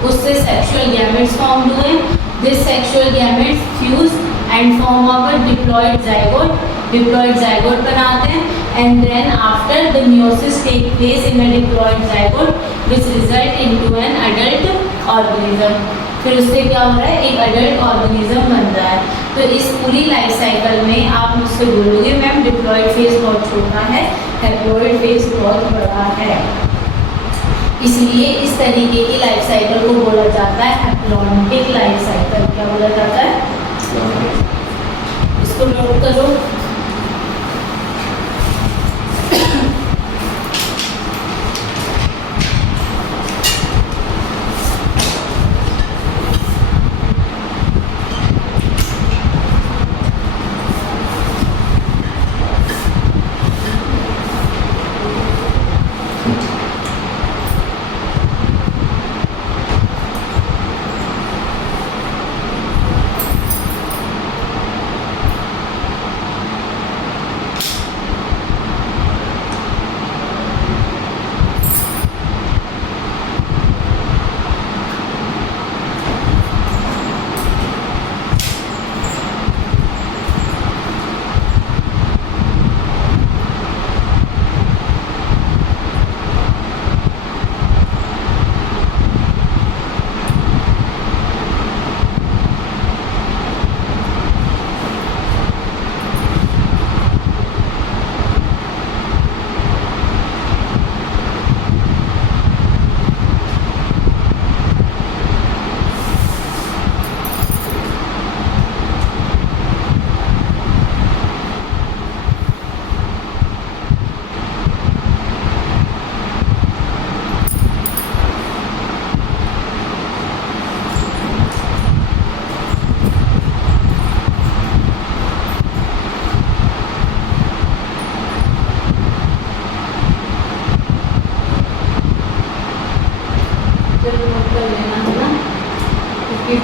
उससे सेक्सुअल गैमेट्स फॉर्म हुए हैं। This sexual gametes fuse and form of a diploid zygote. Diploid zygote बनाते हैं and then after the meiosis take place in a diploid zygote which result into an adult organism. फिर उससे क्या हो रहा है, एक अडल्ट ऑर्गेनिज्म बन रहा है। तो इस पूरी लाइफ साइकिल में आप मुझसे बोलोगे मैम डिप्लॉयड फेज बहुत छोटा है, हैप्लॉइड फेज बहुत बड़ा है, इसलिए इस तरीके की लाइफ साइकिल को बोला जाता है हैप्लॉन्टिक लाइफ साइकिल। क्या बोला जाता है, इसको नोट करो।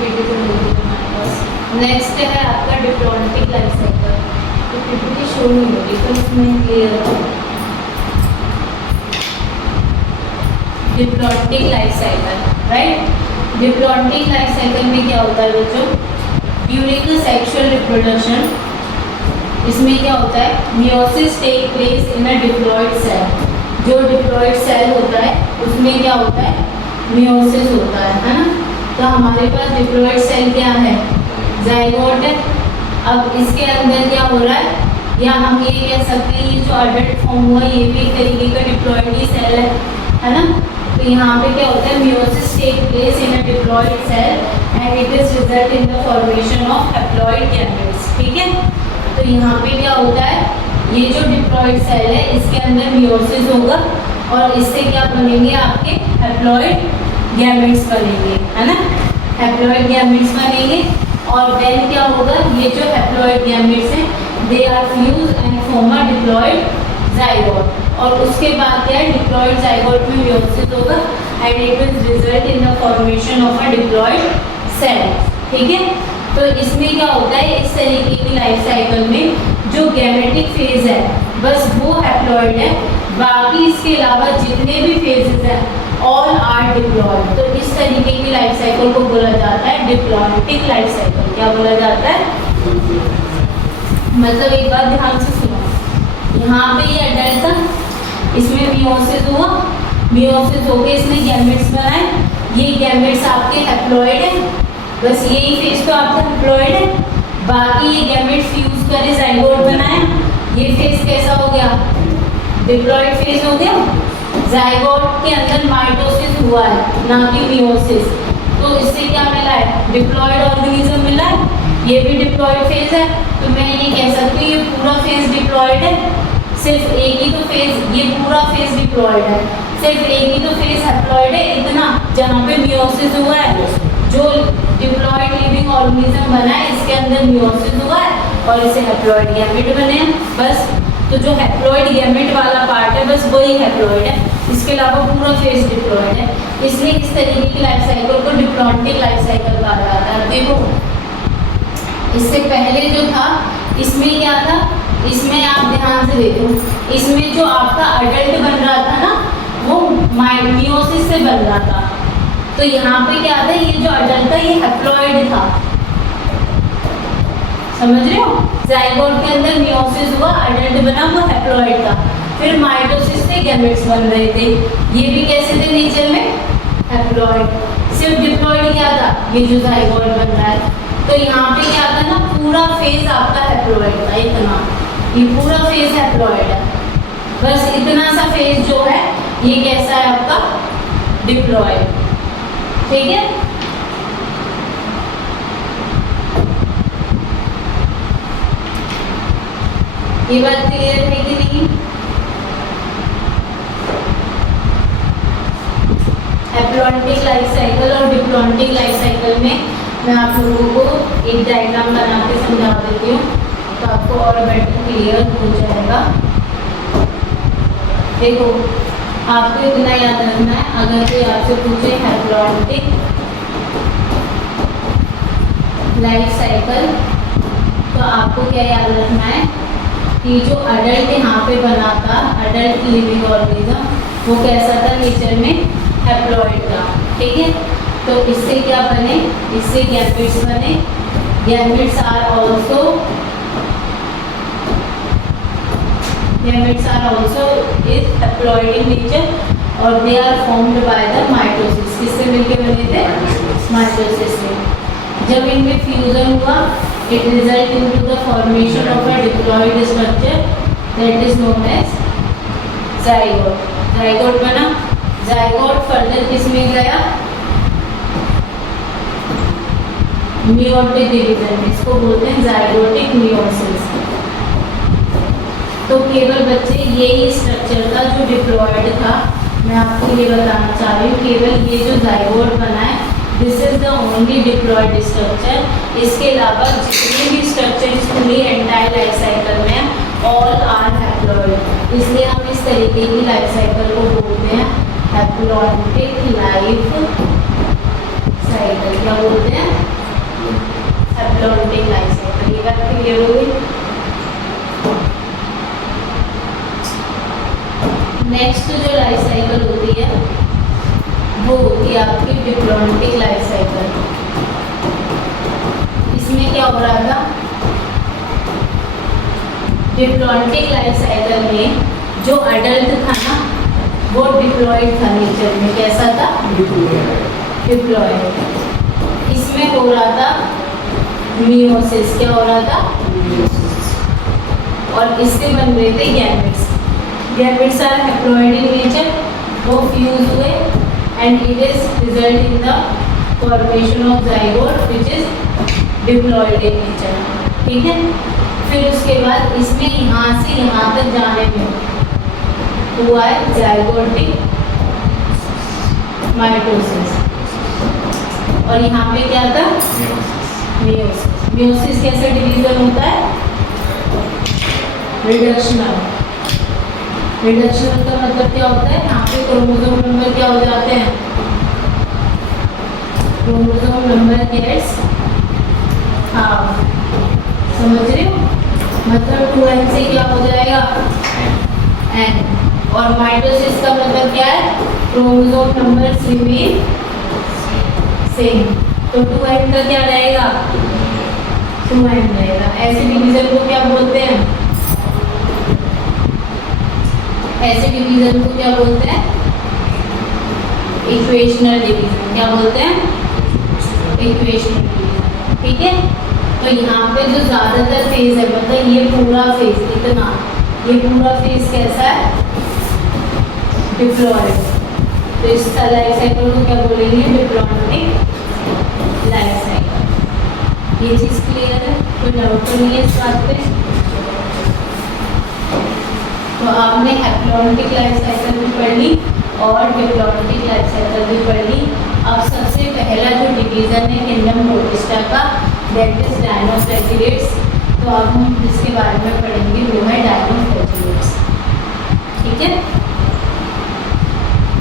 पीपीटी तो मिल गई हमारे पास। नेक्स्ट है आपका डिप्लॉन्टिक लाइफ साइकिल। तो पीपीटी शो नहीं होगी तो इसमें क्लियर हो। Diplontic life cycle, right. Diplontic life cycle में क्या होता है बच्चों? ड्यूरिंग द सेक्सुअल रिप्रोडक्शन, इसमें क्या होता है? Meiosis take place in a diploid cell. जो डिप्लॉयड सेल होता है उसमें क्या होता है? मियोसिस होता है ना। तो हमारे पास डिप्लॉयड सेल क्या है? जाइगोट है। अब इसके अंदर क्या हो रहा है? या हम ये कह सकते हैं ये जो अडल्ट फॉर्म हुआ ये भी एक तरीके का डिप्लॉयड ही सेल है ना। तो यहाँ पे क्या होता है? Meiosis take place in a diploid cell and it is result in the formation of haploid gametes. ठीक है। तो यहाँ पे क्या होता है? ये जो डिप्लॉयड सेल है इसके अंदर मियोसिस होगा और इससे क्या बनेंगे? आपके हैप्लॉइड गैमेट्स बनेंगे, है ना। हैप्लॉइड गैमेट्स बनेंगे और देन क्या होगा? ये जो हैप्लॉइड गैमेट्स हैं they are fuse and form a diploid zygote. और उसके बाद क्या है? डिप्लॉयड जाइगोट में मियोसिस होगा and it will result in the formation of a diploid cell. ठीक है। तो इसमें क्या होता है? इस तरीके की लाइफ साइकिल में जो गैमेटिक फेज है बस वो हैप्लॉइड है, बाकी इसके अलावा जितने भी फेजेस हैं ऑल आर डिप्लॉयड। तो इस तरीके की लाइफ साइकिल को बोला जाता है डिप्लॉन्टिक लाइफ साइकिल। क्या बोला जाता है? मतलब एक बात ध्यान से सुनो, यहाँ पे ये अडल्ट था, इसमें मियोसिस हुआ, मियोसिस होकर इसने गैमेट्स बनाए, ये गैमेट्स आपके हैप्लॉइड है, बस यही फेज तो आपका हैप्लॉइड है, बाकी ये गैमेट्स फ्यूज करे जाइगोट बनाए, ये फेज कैसा हो गया? डिप्लॉयड फेज हो गया। जाइगोट के अंदर माइटोसिस हुआ है ना कि मियोसिस, तो इससे क्या मिला है? डिप्लॉयड ऑर्गेनिज्म मिला है, ये भी डिप्लॉयड फेज है। तो मैं ये कह सकती हूँ ये पूरा फेज डिप्लॉयड है, सिर्फ एक ही तो फेज, ये पूरा फेज डिप्लॉयड है, सिर्फ एक ही तो फेज हैप्लॉयड है इतना, जहाँ पे मियोसिस हुआ है। जो डिप्लॉयड लिविंग ऑर्गेनिज्म बना है इसके अंदर मियोसिस हुआ है और इसे हैप्लॉयड गैमेट बने हैं बस। तो जो हैप्लॉयड गैमेट वाला पार्ट है बस वही हैप्लॉयड है, इसके अलावा पूरा फेज डिप्लॉयड है। इसलिए इस तरीके की लाइफ साइकिल को डिप्लॉन्टिक लाइफ साइकिल कहा जाता है। देखो इससे पहले जो था इसमें क्या था? इसमें आप ध्यान से देखो, इसमें जो आपका अडल्ट बन रहा था ना वो मियोसिस से बन रहा था। तो यहाँ पे क्या था? ये जो अडल्ट था ये हैप्लॉइड था, समझ रहे हो? जाइगोट के अंदर मियोसिस हुआ, अडल्ट बना, वो हैप्लॉइड था। फिर माइटोसिस से गैमेट्स बन रहे थे, ये भी कैसे थे नेचर में? हैप्लॉइड। सिर्फ डिप्लॉइड क्या था? ये जो जाइगोट बन रहा है। तो यहाँ पे क्या था ना, पूरा फेज आपका हैप्लॉइड था, इतना, ये पूरा फेज हैप्लॉइड है, बस इतना सा फेज जो है ये कैसा है आपका? डिप्लॉइड। ठीक है। ये बात क्लियर है कि नहीं? हैप्लॉन्टिक लाइफ साइकिल और डिप्लॉन्टिक लाइफ साइकिल में मैं आप लोगों को एक डायग्राम बना के समझा देती हूँ तो आपको और बेटर क्लियर हो जाएगा। देखो आपको इतना याद रखना है, अगर कोई आपसे पूछे हैप्लॉन्टिक लाइफ साइकिल तो आपको क्या याद रखना है कि जो अडल्ट यहाँ पे बना था, अडल्ट लिविंग ऑर्गेनिज्म, वो कैसा था? नेचर में हैप्लॉइड था। ठीक है। तो इससे क्या बने? इससे गैमेट्स बने। Gametes are also is haploid in nature और they are formed by the mitosis. किससे मिलके बने थे? माइटोसिस से। जब इनमें फ्यूजन हुआ it result into the formation of a diploid structure that is known as zygote. zygote बना, zygote further किसमें गया? meiotic division, इसको बोलते हैं zygotic meiosis। तो केवल बच्चे यही स्ट्रक्चर था जो डिप्लॉयड था, मैं आपको ये बताना चाह रही हूँ, केवल ये जो zygote बना है this is the only diploid structure. इसके अलावा जितने भी स्ट्रक्चर पूरी एंटायर लाइफ साइकिल में ऑल आर हैप्लॉइड, इसलिए हम इस तरीके की लाइफ साइकिल को बोलते हैं हैप्लॉन्टिक लाइफ साइकिल, क्या बोलते हैं? Haplontic life cycle. ये बात क्लियर हो गई? नेक्स्ट जो लाइफ साइकिल होती है वो होती है आपकी डिप्लॉन्टिक लाइफ साइकिल। इसमें क्या हो रहा था? डिप्लॉन्टिक लाइफ साइकिल में जो अडल्ट था ना वो डिप्लॉयड था नेचर में। कैसा था? डिप्लॉयड। इसमें हो रहा था मियोसिस। क्या हो रहा था? और इससे बन रहे थे gametes. Gametes are haploid in nature, वो फ्यूज हुए and it is result in the formation of zygote which is diploid in nature. ठीक है, फिर उसके बाद इसमें यहाँ से यहाँ तक जाने में हुआ है जाइगोटिक माइटोसिस। और यहाँ पे क्या था? मियोसिस। मियोसिस कैसे डिवीजन होता है? रिडक्शनल। रिडक्शनल का मतलब क्या होता है? यहाँ पे क्रोमोसोम नंबर क्या हो जाते हैं? Chromosome number gets half. समझ रहे हो? मतलब 2n से क्या हो जाएगा? n। और माइटोसिस का मतलब क्या है? क्रोमोसोम नंबर रिमेन सेम, तो 2n का क्या रहेगा? 2n रहेगा। ऐसे डिवीजन को क्या बोलते हैं? ऐसे डिवीजन को क्या बोलते हैं? Equational division. क्या बोलते हैं? Equational division. ठीक है, तो यहाँ पे जो ज़्यादातर फेज है, मतलब ये पूरा फेज इतना, ये पूरा फेज कैसा है? डिप्लॉयड। तो इस लाइफ साइकिल को क्या बोलेंगे? Diplontic life cycle. ये चीज़ क्लियर है? कोई डाउट तो नहीं है इस बात पे? तो आपने हैप्लॉन्टिक लाइफ साइकिल भी पढ़ ली और डिप्लॉन्टिक लाइफ साइकिल भी पढ़ ली। अब सबसे पहला जो डिवीज़न है किंगडम प्रोटिस्टा का, दैट इज डायनोफ्लैजिलेट्स। तो अब हम जिसके बारे में पढ़ेंगे वो है डायनोफ्लैजिलेट्स। ठीक है,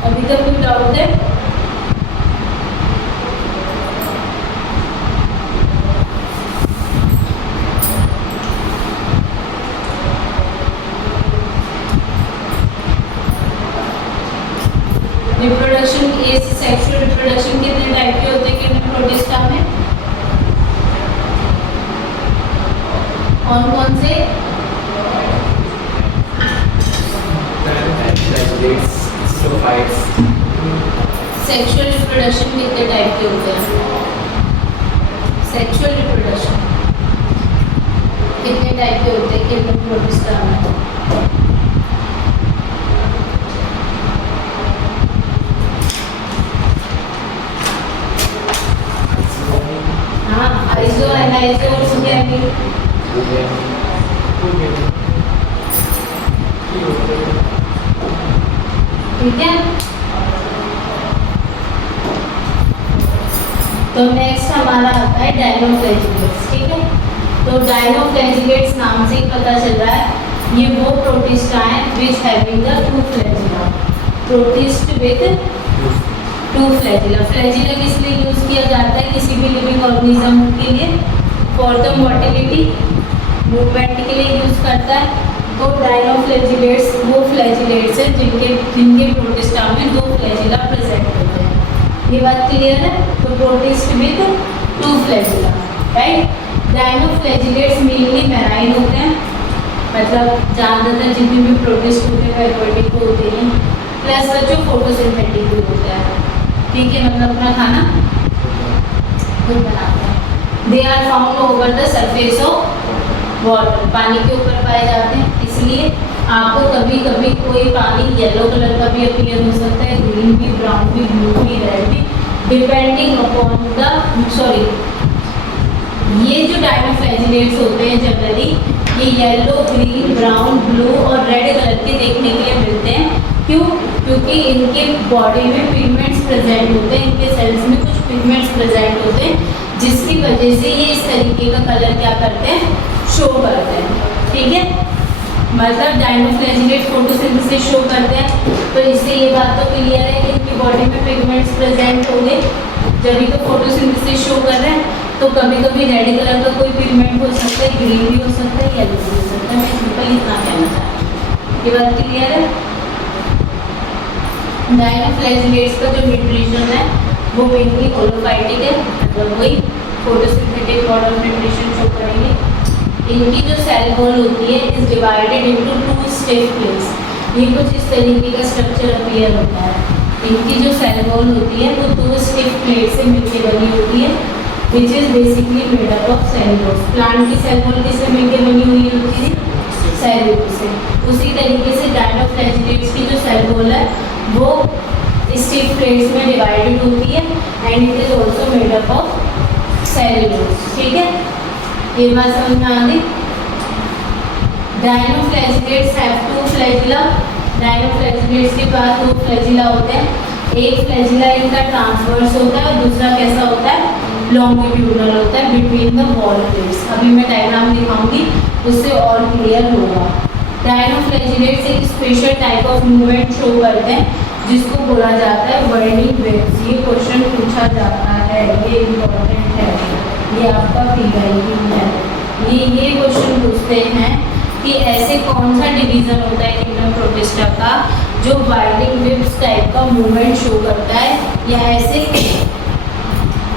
अभी तक कोई डाउट है? रिप्रोडक्शन, ये सेक्सुअल रिप्रोडक्शन कितने टाइप के होते हैं किंगडम प्रोटिस्टा में? कौन से? सेक्सुअल रिप्रोडक्शन कितने टाइप के होते हैं? सेक्सुअल रिप्रोडक्शन कितने टाइप के होते हैं किंगडम प्रोटिस्टा में? आइसो एनाइसो और सुगैमी। ठीक है, तो नेक्स्ट हमारा आता है डायनोफ्लैजिलेट्स। ठीक है, तो डायनोफ्लैजिलेट्स नाम से ही पता चल रहा है ये वो प्रोटिस्टा है which having the two flagella. Protist with two flagella. Flagella किस लिए यूज किया जाता है किसी भी लिविंग ऑर्गेनिज्म के लिए? फॉर द मोटिलिटी, मूवमेंट के लिए यूज करता है। तो डायनोफ्लैजिलेट्स वो फ्लैजिलेट्स है जिनके प्रोटिस्टा में दो फ्लैजिला प्रेजेंट होते हैं। ये बात क्लियर है? तो protist with two flagella, right. Dinoflagellates mainly marine होते हैं, मतलब ज़्यादातर जितने भी प्रोटिस्ट होते हैं एक्वाटिक होते हैं, प्लस बच्चों फोटोसिंथेटिक भी होता है। ठीक है, मतलब अपना खाना खुद बनाते हैं। They are found over the surface of water, पानी के ऊपर पाए जाते हैं। इसलिए आपको कभी कभी कोई पानी येलो कलर का भी अपीयर हो सकता है, ग्रीन भी, ब्राउन भी, ब्लू भी, रेड भी, डिपेंडिंग अपॉन द ये जो डायनोफ्लैजिलेट्स होते हैं जनरली ये येलो, ग्रीन, ब्राउन, ब्लू और रेड कलर के देखने के लिए मिलते हैं। क्यों? क्योंकि इनके बॉडी में पिगमेंट्स प्रेजेंट होते हैं, इनके सेल्स में कुछ पिगमेंट्स प्रेजेंट होते हैं जिसकी वजह से ये इस तरीके का कलर क्या करते हैं? शो करते हैं। ठीक है, मतलब डायनोफ्लैजिलेट फोटोसिंथेसिस शो करते हैं। तो इससे ये बात तो क्लियर है कि इनकी बॉडी में पिगमेंट्स प्रेजेंट होंगे जब भी तो फोटोसिंथेसिस शो कर रहे हैं, तो कभी कभी रेड कलर का कोई पिगमेंट हो सकता है, ग्रीन भी हो सकता है, येलो भी हो सकता है। मैं सिंपल इतना कहना चाहती हूँ। ये बात क्लियर है? डायनोफ्लैजिलेट्स का जो न्यूट्रिशन है वो मेनली होलोफाइटिक है, मतलब वही photosynthetic mode of nutrition show करेंगे। इनकी जो सेल वॉल होती है is divided into 2 stiff plates. ये कुछ इस तरीके का स्ट्रक्चर अपीयर होता है। इनकी जो सेल वॉल होती है वो 2 स्टिफ प्लेट से मिलकर बनी होती है, which is basically made up of cellulose. Plant की सेल वॉल किससे मिलकर बनी हुई होती है? सेल्यूलोज से। उसी तरीके से डायनोफ्लैजिलेट्स की जो सेल वॉल है वो स्टिफ प्लेट्स में डिवाइडेड होती है and it is also made up of cellulose. ठीक है, ये बात समझ में आ गई। Dinoflagellates have 2 flagella. डायनोफ्लैजिलेट्स के पास 2 फ्लैजिला होते हैं। एक फ्लैजिला इनका ट्रांसवर्स होता है और दूसरा कैसा होता है? लॉन्गिट्यूडनल होता है बिटवीन द वॉल प्लेट्स। अभी मैं डायग्राम दिखाऊंगी, उससे और क्लियर होगा। डायनोफ्लैजिलेट्स एक special type of movement show करते हैं जिसको बोला जाता है वर्निंग वेव्स। ये क्वेश्चन पूछा जाता है, ये इम्पोर्टेंट है, ये आपका पीआईक्यू है। ये क्वेश्चन पूछते हैं कि ऐसे कौन सा डिवीजन होता है किंगडम प्रोटिस्टा का जो वाइडिंग वेव्स टाइप का मूवमेंट शो करता है, या ऐसे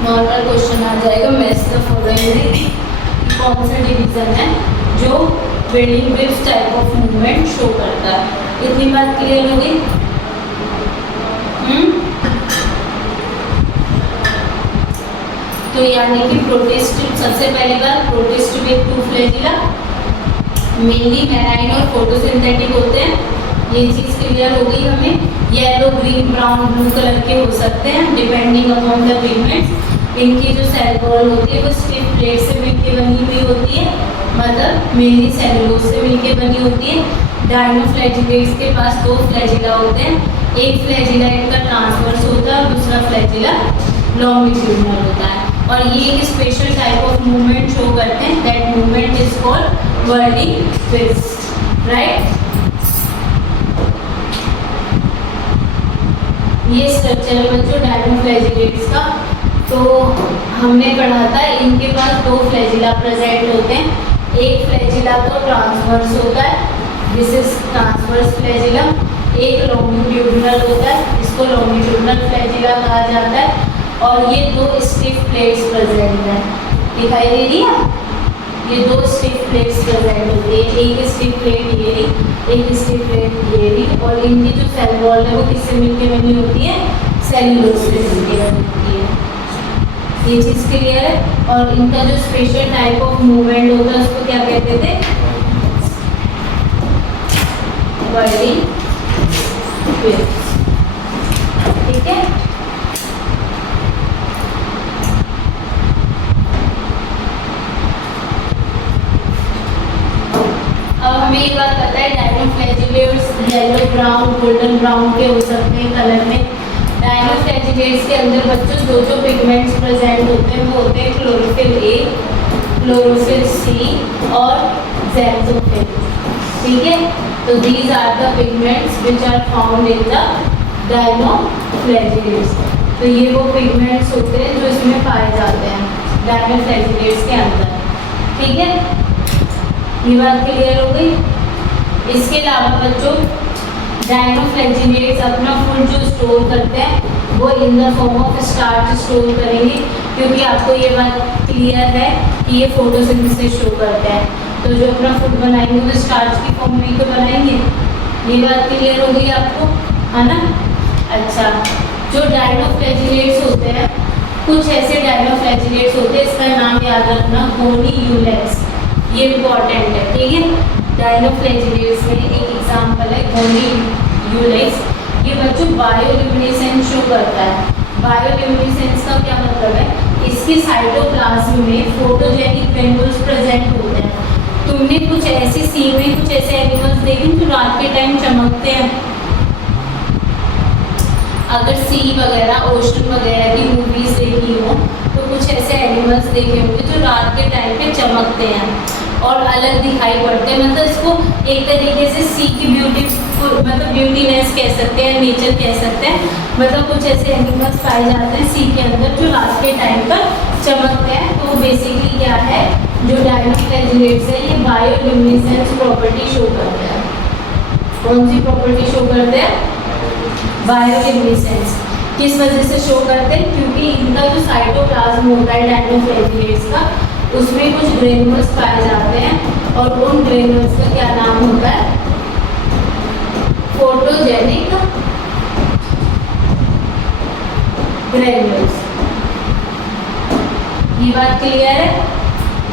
नॉर्मल क्वेश्चन आ जाएगा मैच द फॉलोइंग, कौन सा डिवीजन है जो winding waves type of movement show करता है। इतनी बात क्लियर हो गई? तो यानी कि प्रोटिस्ट, सबसे पहली बात protist with 2 flagella, mainly marine और फोटोसिंथेटिक होते हैं। ये चीज़ क्लियर हो गई हमें। Yellow, green, brown, blue colour के हो सकते हैं डिपेंडिंग अपॉन द पिगमेंट्स। इनकी जो सेल वॉल होती है वो स्टिफ प्लेट से मिलकर बनी हुई होती है, मतलब मेनली सेलुलोज से मिलकर बनी होती है। डायनोफ्लैजिलेट्स के पास 2 फ्लैजिला होते हैं। एक फ्लैजिला इनका ट्रांसवर्स होता है और दूसरा फ्लैजिला लॉन्गिट्यूडनल होता है। और ये एक special type of movement show करते हैं, that movement is called burning waves, right. ये स्ट्रक्चर है बच्चों डायनोफ्लैजिलेट्स का। तो हमने पढ़ा था इनके पास 2 फ्लैजिला प्रेजेंट होते हैं। एक फ्लैजिला तो ट्रांसवर्स होता है, दिस इज ट्रांसवर्स फ्लैजिला। एक लॉन्गिट्यूडनल होता है, इसको लॉन्गिट्यूडनल फ्लैजिला कहा जाता है। और ये 2 स्टिफ प्लेट्स प्रेजेंट हैं, दिखाई दे रही है? ये 2 स्टिफ प्लेट्स प्रेजेंट होती है, एक स्टिफ प्लेट ये रही, एक स्टिफ प्लेट ये रही। और इनकी जो सेल वॉल है वो किससे मिलकर बनी होती है? सेल्यूलोज से मिलकर बनी होती है। ये चीज़ क्लियर है। और इनका जो स्पेशल टाइप ऑफ मूवमेंट होता है उसको क्या कहते थे? Burning waves. ठीक है, अब हमें ये बात पता है dinoflagellates yellow, brown, golden brown के हो सकते हैं कलर में। डायनोफ्लैजिलेट्स के अंदर बच्चों जो पिगमेंट्स प्रेजेंट होते हैं वो होते हैं क्लोरोफिल ए, क्लोरोफिल सी और ज़ैंथोफिल। ठीक है, तो these are the pigments which are found in the dinoflagellates. तो ये वो पिगमेंट्स होते हैं जो इसमें पाए जाते हैं डायनोफ्लैजिलेट्स के अंदर। ठीक है, ये बात क्लियर हो गई। इसके अलावा बच्चों डायनोफ्लैजिलेट्स अपना फूड जो स्टोर करते हैं वो in the form of starch store करेंगे, क्योंकि आपको ये बात क्लियर है कि ये फोटोसिंथेसिस शो करते हैं। तो जो अपना फूड बनाएंगे वो स्टार्च की फॉर्म में तो बनाएंगे। ये बात क्लियर हो गई आपको, है ना? अच्छा, जो डायनोफ्लैजिलेट्स होते हैं, कुछ ऐसे डायनोफ्लैजिलेट्स होते हैं, इसका नाम याद रखना गोनी यूलेक्स, ये इम्पॉर्टेंट है। ठीक है, डायनोफ्लैजिलेट्स में एक एग्जाम्पल है गोनी यूलेक्स। ये बच्चों बायोल्यूमिनेसेंस शो करता है। बायोल्यूमिनेसेंस का क्या मतलब है? इसके साइटोप्लाज्म में फोटोजेनिक ग्रैन्युल्स प्रेजेंट होते हैं। तुमने कुछ ऐसे सीन में कुछ ऐसे एनिमल्स देखे जो रात के टाइम चमकते हैं? अगर सी वगैरह, ओशन वगैरह की मूवीज देखी हो तो कुछ ऐसे एनिमल्स देखे होंगे जो रात के टाइम पे चमकते हैं। और अलग दिखाई पड़ते हैं। मतलब इसको एक तरीके से सी की ब्यूटीफुल मतलब ब्यूटीनेस कह सकते हैं, नेचर कह सकते हैं। मतलब कुछ ऐसे एनिमल्स पाए जाते हैं सी के अंदर जो रात के टाइम पर चमकते हैं। तो बेसिकली क्या है, जो डायनोफ्लैजिलेट्स है ये बायोल्यूमिनेसेंस प्रॉपर्टी शो करते हैं। कौन सी प्रॉपर्टी शो करते हैं? बायोल्यूमिनेसेंस। किस वजह से शो करते हैं? क्योंकि इनका जो साइटोप्लाज्म होता है डायनोफ्लैजिलेट्स का, उसमें कुछ ग्रेन्यूल्स पाए जाते हैं और उन ग्रेन्यूल्स का क्या नाम होता है? Photogenic granules. ये बात क्लियर है?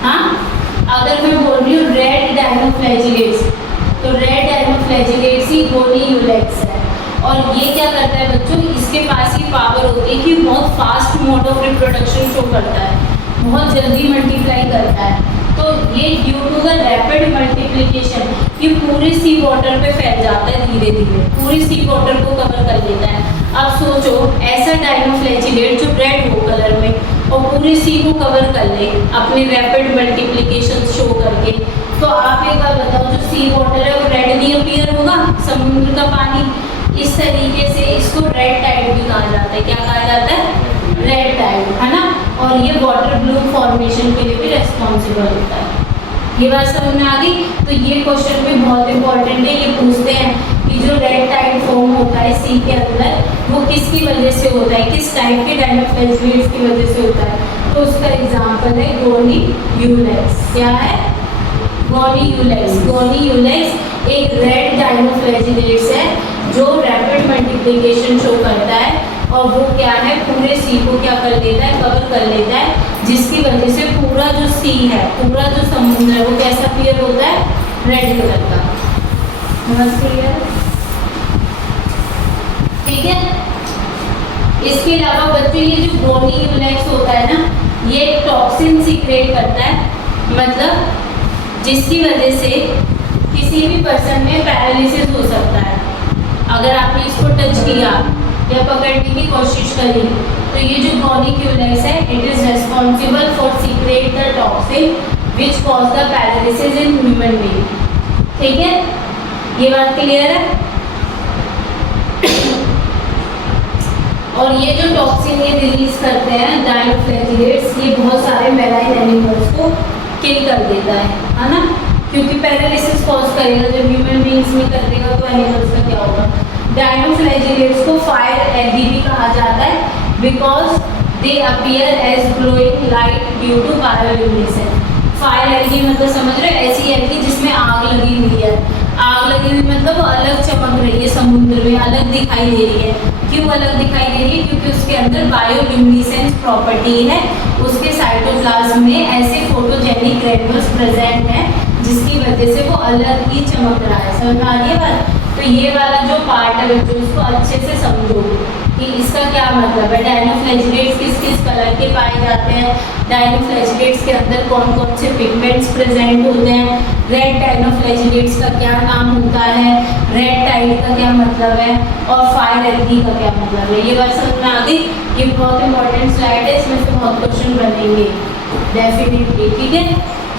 हाँ। अगर मैं बोल रही हूँ रेड डायनोफ्लैजिलेट्स, तो रेड डायनोफ्लैजिलेट्स ही गोनीयूलेक्स है। और ये क्या करता है बच्चों, इसके पास ही पावर होती है कि बहुत fast mode of reproduction show करता है, बहुत जल्दी मल्टीप्लाई करता है। तो ये due to the rapid multiplication ये पूरे सी वाटर पे फैल जाता है, धीरे धीरे पूरी सी वाटर को कवर कर लेता है। अब सोचो ऐसा डायनोफ्लैजिलेट जो रेड हो कलर में और पूरे सी को कवर कर ले अपने रैपिड मल्टीप्लिकेशन शो करके, तो आप एक बार बताओ जो सी वाटर है वो रेड नहीं अपीयर होगा, समुद्र का पानी। इस तरीके से इसको रेड टाइड भी कहा जाता है। क्या कहा जाता है? रेड टाइड, है ना। और ये वाटर ब्लूम फॉर्मेशन के लिए भी रेस्पॉन्सिबल होता है। ये बात समझ में आ गई? तो ये क्वेश्चन भी बहुत इंपॉर्टेंट है। ये पूछते हैं कि जो रेड टाइड फॉर्म होता है सी के अंदर वो किसकी वजह से होता है, किस टाइप के डायनोफ्लैजिलेट्स की वजह से होता है। तो उसका एग्जाम्पल है गोनीयूलेक्स। क्या है? गोनीयूलेक्स। गोनीयूलेक्स एक रेड डायनोफ्लैजिलेट्स है जो रैपिड मल्टीप्लिकेशन शो करता है और वो क्या है, पूरे सी को क्या कर लेता है, कवर कर लेता है, जिसकी वजह से पूरा जो सी है, पूरा जो समुद्र है वो कैसा क्लियर होता है? रेड कलर का। समझ क्लियर? ठीक है। इसके अलावा बच्चों ये जो गोनीयूलेक्स होता है ना, ये टॉक्सिन सीक्रेट करता है, मतलब जिसकी वजह से किसी भी पर्सन में पैरालिसिस हो सकता है। अगर आपने इसको टच किया या पकड़ने की कोशिश करी तो ये जो गोनीयूलेक्स है it is responsible for secret the toxin which cause the paralysis in human being. ठीक है, ये बात क्लियर है? और ये जो टॉक्सिन ये रिलीज करते हैं डायनोफ्लैजिलेट्स, ये बहुत सारे मैराइन एनिमल्स को किल कर देता है ना, क्योंकि पैरालिसिस कॉज करेगा। जब ह्यूमन बीइंग्स में कर देगा तो एनिमल्स का क्या होगा? डायनोफ्लैजिलेट्स को फायर एल्गी भी कहा जाता है because they appear as glowing light due to bioluminescence. Fire algae मतलब समझ रहे हो, ऐसी एल्गी जिसमें आग लगी हुई है। आग लगी हुई मतलब वो अलग चमक रही है, समुद्र में अलग दिखाई दे रही है। क्यों अलग दिखाई दे रही है? क्योंकि उसके अंदर बायोल्यूमिनेसेंस प्रॉपर्टी है, उसके साइटोप्लाज्म में ऐसे फोटोजेनिक ग्रेन्यूल्स प्रेजेंट हैं जिसकी वजह से वो अलग ही चमक रहा है। समझ में आ रही है बात? तो ये वाला जो पार्ट है बच्चों इसको अच्छे से समझो कि इसका क्या मतलब है। डायनोफ्लैजिलेट्स किस किस कलर के पाए जाते हैं, डायनोफ्लैजिलेट्स के अंदर कौन कौन से पिगमेंट्स प्रेजेंट होते हैं, रेड डायनोफ्लैजिलेट्स का क्या नाम होता है, रेड टाइड का क्या मतलब है और फायर एल्गी का क्या मतलब है। ये बात समझ में आ गई? ये बहुत इंपॉर्टेंट स्लाइड है, इसमें से बहुत क्वेश्चन बनेंगे डेफिनेटली। ठीक है,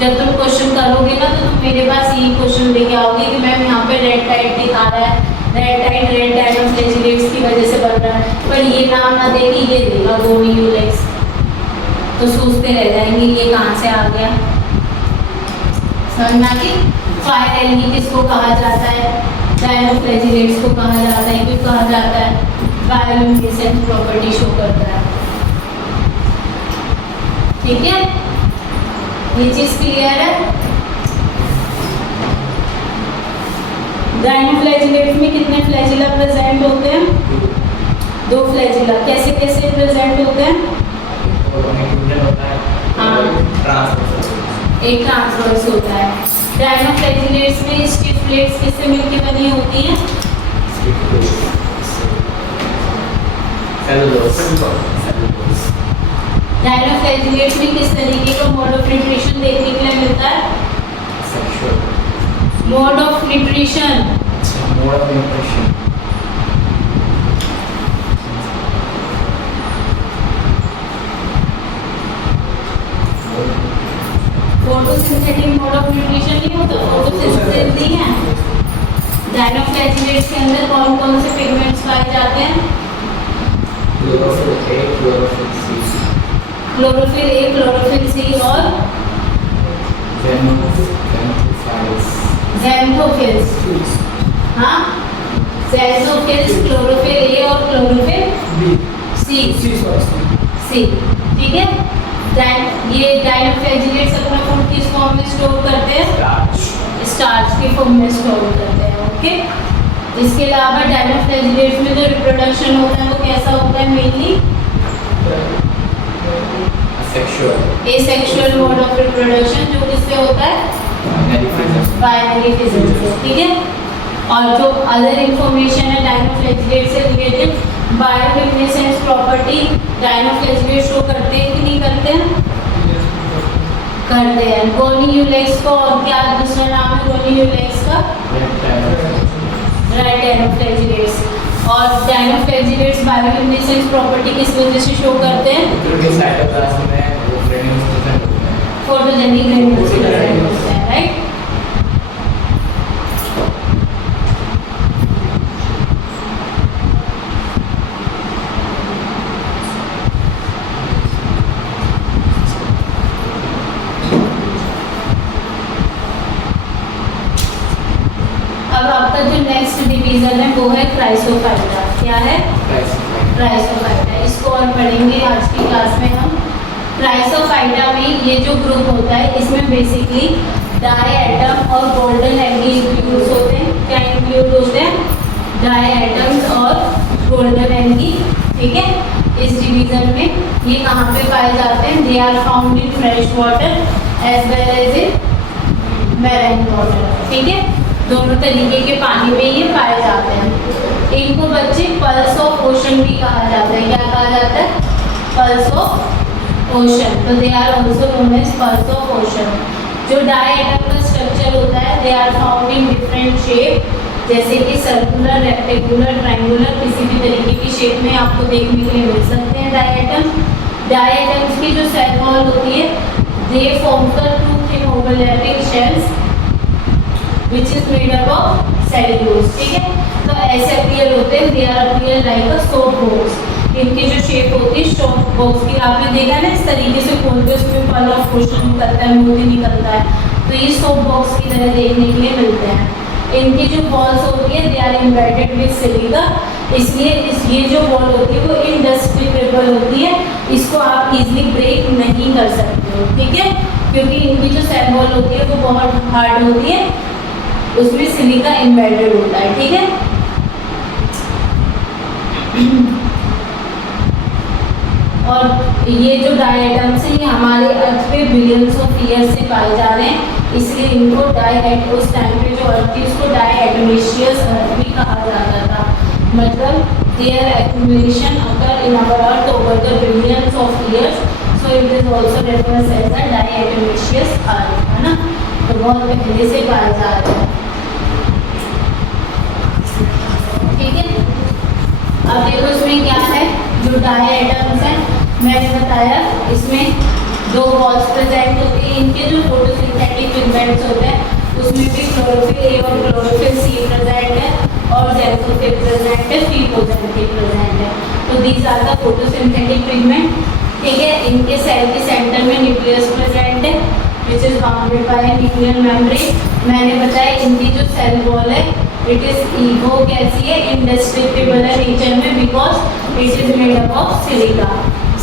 जब तुम क्वेश्चन करोगे ना तो तुम मेरे पास यही क्वेश्चन लेके आओगे कि मैम यहाँ पे रेड टाइड दिखा रहा है, रेड टाइड रेड डायनोफ्लैजिलेट्स की वजह से बन रहा है, पर ये नाम ना देगी ये देगा गोनीयूलेक्स, तो सोचते रह जाएंगे ये कहाँ से आ गया। समझ में आ गई? फायर एल्गी किसको कहा जाता है? डायनोफ्लैजिलेट्स को कहा जाता है। क्यों कहा जाता है? बायोल्यूमिनेसेंस प्रॉपर्टी शो करता है। ठीक है, ये चीज क्लियर है? डायनोफ्लैजिलेट में कितने फ्लैजिला प्रेजेंट होते हैं? 2 फ्लैजिला। कैसे कैसे प्रेजेंट होते हैं? हाँ, एक ट्रांसवर्स होता है। डायनोफ्लैजिलेट्स में स्टिफ प्लेट्स किससे मिलकर बनी होती हैं? डायनोफ्लैजिलेट्स में किस तरीके का मोड ऑफ न्यूट्रिशन देखने के लिए मिलता है? Mode of nutrition. Photosynthetic mode of nutrition नहीं होता, फोटोसिंथेसिस नहीं है। डायनोफ्लैजिलेट्स के अंदर कौन कौन से पिगमेंट्स पाए जाते हैं? Chlorophyll A, chlorophyll C, chlorophyll A, chlorophyll C और ज़ैंथोफिल्स। हाँ, ज़ैंथोफिल्स, क्लोरोफिल ए और क्लोरोफिल सी। ठीक है। ये डायनोफ्लैजिलेट्स अपना फूड किस फॉर्म में स्टोर करते हैं? स्टार्च के फॉर्म में स्टोर करते हैं। ओके। इसके अलावा डायनोफ्लैजिलेट्स में जो रिप्रोडक्शन होता है वो कैसा होता है? Mainly asexual mode of reproduction, जो किससे होता है? बाइनरी फिजन से। ठीक है। और जो अदर इंफॉर्मेशन है डायनोफ्लैजिलेट से related, bioluminescence property dinoflagellate show करते हैं कि नहीं करते हैं? करते हैं। गोनियूलेक्स को और क्या दूसरा नाम है गोनियूलेक्स का? Red dinoflagellates. और डायनोफ्लैजिलेट्स बायोल्यूमिनेसेंस प्रॉपर्टी किस वजह से शो करते हैं? फोटोजेनिक ग्रेन्यूल्स की वजह से होता है, राइट। अब आपका जो नेक्स्ट डिवीजन है वो है क्राइसोफाइटा। क्या है? क्राइसोफाइटा। इसको और पढ़ेंगे आज की क्लास में हम। क्राइसोफाइटा में ये जो ग्रुप होता है इसमें बेसिकली डाई एटम और गोल्डन एल्गी इंक्लूड होते हैं। क्या इंक्लूड होते हैं? डाई एटम्स और गोल्डन एल्गी। ठीक है। इस डिवीजन में ये कहाँ पे पाए जाते हैं? They are found in fresh water as well as in marine water. ठीक है। दोनों तरीके के पानी में ये पाए जाते हैं। इनको बच्चे पल्स ऑफ ओशन भी कहा जाता है। क्या कहा जाता है? Pulse of ocean. तो they are also known as pulse of ocean. जो डाई एटम का स्ट्रक्चर होता है they are found in different shape, जैसे कि सर्कुलर, रेक्टेंगुलर, ट्रायंगुलर, किसी भी तरीके की शेप में आपको देखने के लिए मिल सकते हैं डाई एटम्स। डाई एटम्स की जो सेल वॉल होती है they form the two thin overlapping shells which is made up of cellulose। ठीक है। तो ऐसे अपीयर होते हैं, they are appear like a soap box। इनकी जो शेप होती है सोप बॉक्स की, आपने देखा ना इस तरीके से खोल के उसमें पल ऑफ ओशन निकलता है, मोती निकलता है, तो ये सोप बॉक्स की तरह देखने के लिए मिलते हैं। इनकी जो बॉल्स होती है they are embedded with silica, इसलिए ये जो बॉल होती है वो इनडेस्ट्रक्टिबल होती है, इसको आप इजीली ब्रेक नहीं कर सकते हो। ठीक है। क्योंकि इनकी जो सेल वॉल होती है वो बहुत हार्ड होती है, उसमें सिलिका एम्बेडेड होता है। ठीक है। और ये जो डाई एटम्स हैं ये हमारे अर्थ पे बिलियंस ऑफ ईयर से पाए जा रहे हैं, इसलिए इनको उस टाइम पे जो अर्थ थी उसको डाई एटमेशियस अर्थ भी कहा जाता था। मतलब their accumulation occur in our earth over the billions of years, so it is also referred as the diatomaceous earth, है ना। तो बहुत पहले से पाए जा रहे हैं। ठीक है। अब देखो इसमें क्या है, जो डाई एटम्स हैं मैंने बताया इसमें दो वॉल्स प्रेजेंट होती है। इनके जो फोटोसिंथेटिक पिगमेंट्स होते हैं उसमें भी क्लोरोफिल ए और क्लोरोफिल सी प्रेजेंट है और ज़ैंथोफिल प्रेजेंट है, फिटोज़ैंथिक प्रेजेंट है। तो these are the photosynthetic pigment. ठीक है। इनके सेल के सेंटर में न्यूक्लियस प्रेजेंट है which is bounded by nuclear membrane. मैंने बताया इनकी जो सेल वॉल है इट इज वो कैसी है? इनडेस्ट्रक्टिबल है नेचर में, because it is made up of silica.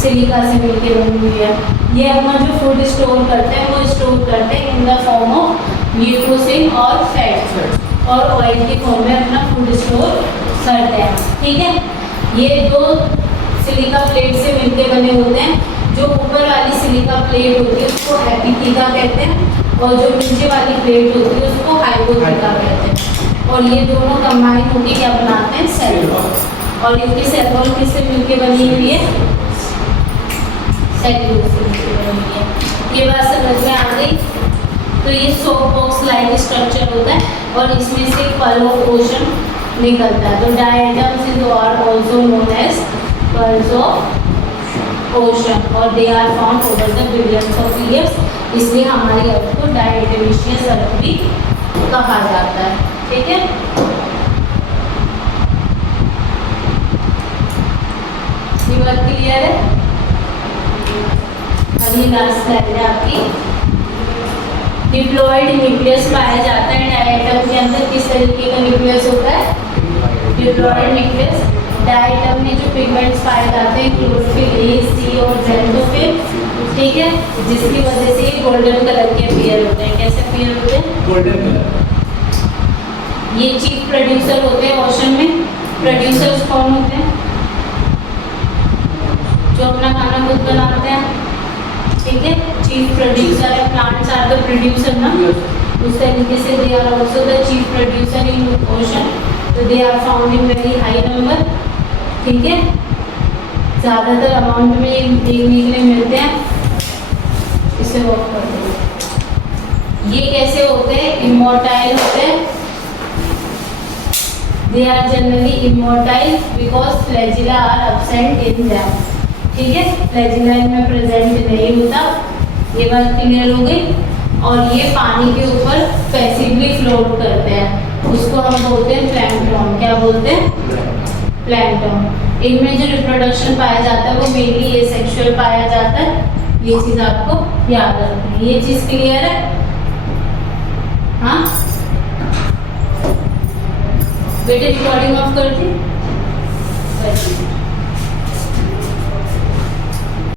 Silica से मिलकर बनी हुई है। ये अपना जो फूड स्टोर करते हैं वो स्टोर करते हैं इन द फॉर्म ऑफ ग्लूकोसिन और फैट और ऑयल के फॉर्म में अपना फूड स्टोर करते हैं। ठीक है। ये दो सिलिका प्लेट से मिलकर बने होते हैं। जो ऊपर वाली सिलिका प्लेट होती है उसको एपिथीका कहते हैं और जो नीचे वाली प्लेट होती है उसको हाइपोथीका कहते हैं। और ये दोनों कंबाइन होकर क्या बनाते हैं? Cell wall. और इनकी सेल वॉल किससे मिलकर बनी हुई है? सेल्यूलोज से मिलकर बनी हुई है। ये बात समझ में आ गई। तो ये सोप बॉक्स लाइक स्ट्रक्चर होता है और इसमें से पल ऑफ ओशन निकलता है। तो diatoms is are also known as pulse of ocean और they are found over the billions of years, इसलिए हमारी अर्थ को डायटोमिशियस अर्थ भी कहा जाता है। ठीक है, ये बात क्लियर है। अगली लास्ट स्लाइड है आपकी। डिप्लॉयड न्यूक्लियस पाया जाता है डायटम के अंदर। किस तरीके का न्यूक्लियस होता है? Diploid nucleus. डायटम में जो पिगमेंट्स पाए जाते हैं क्लोरोफिल ए, सी और ज़ैंथोफिल, ठीक है, जिसकी वजह से ये गोल्डन कलर के अपीयर होते हैं। कैसे अपीयर होते हैं? Golden colour. ये चीफ प्रोड्यूसर होते हैं ओशन में। प्रोड्यूसर्स कौन होते हैं? जो अपना खाना खुद बनाते हैं, ठीक है, चीफ प्रोड्यूसर है। प्लांट्स आर द प्रोड्यूसर ना, उस तरीके से they are also the chief producer in ocean, तो they are found in very high number. ठीक है, ज़्यादातर अमाउंट में ये देखने के लिए मिलते हैं। इसे ऑफ कर दो। ये कैसे होते हैं? इमोर्टाइल होते हैं। They are generally immotile because flagella are absent in them. ठीक है, फ्लैजिला इनमें प्रेजेंट नहीं होता। ये बात क्लियर हो गई। और ये पानी के ऊपर पैसिवली फ्लोट करते हैं, उसको हम बोलते हैं प्लैंकटन। क्या बोलते हैं? प्लैंकटन। इनमें जो रिप्रोडक्शन पाया जाता है वो मेनली एसेक्सुअल पाया जाता है। ये चीज़ आपको याद रखनी है। ये चीज़ क्लियर है? हाँ बेटे, रिकॉर्डिंग ऑफ कर दी।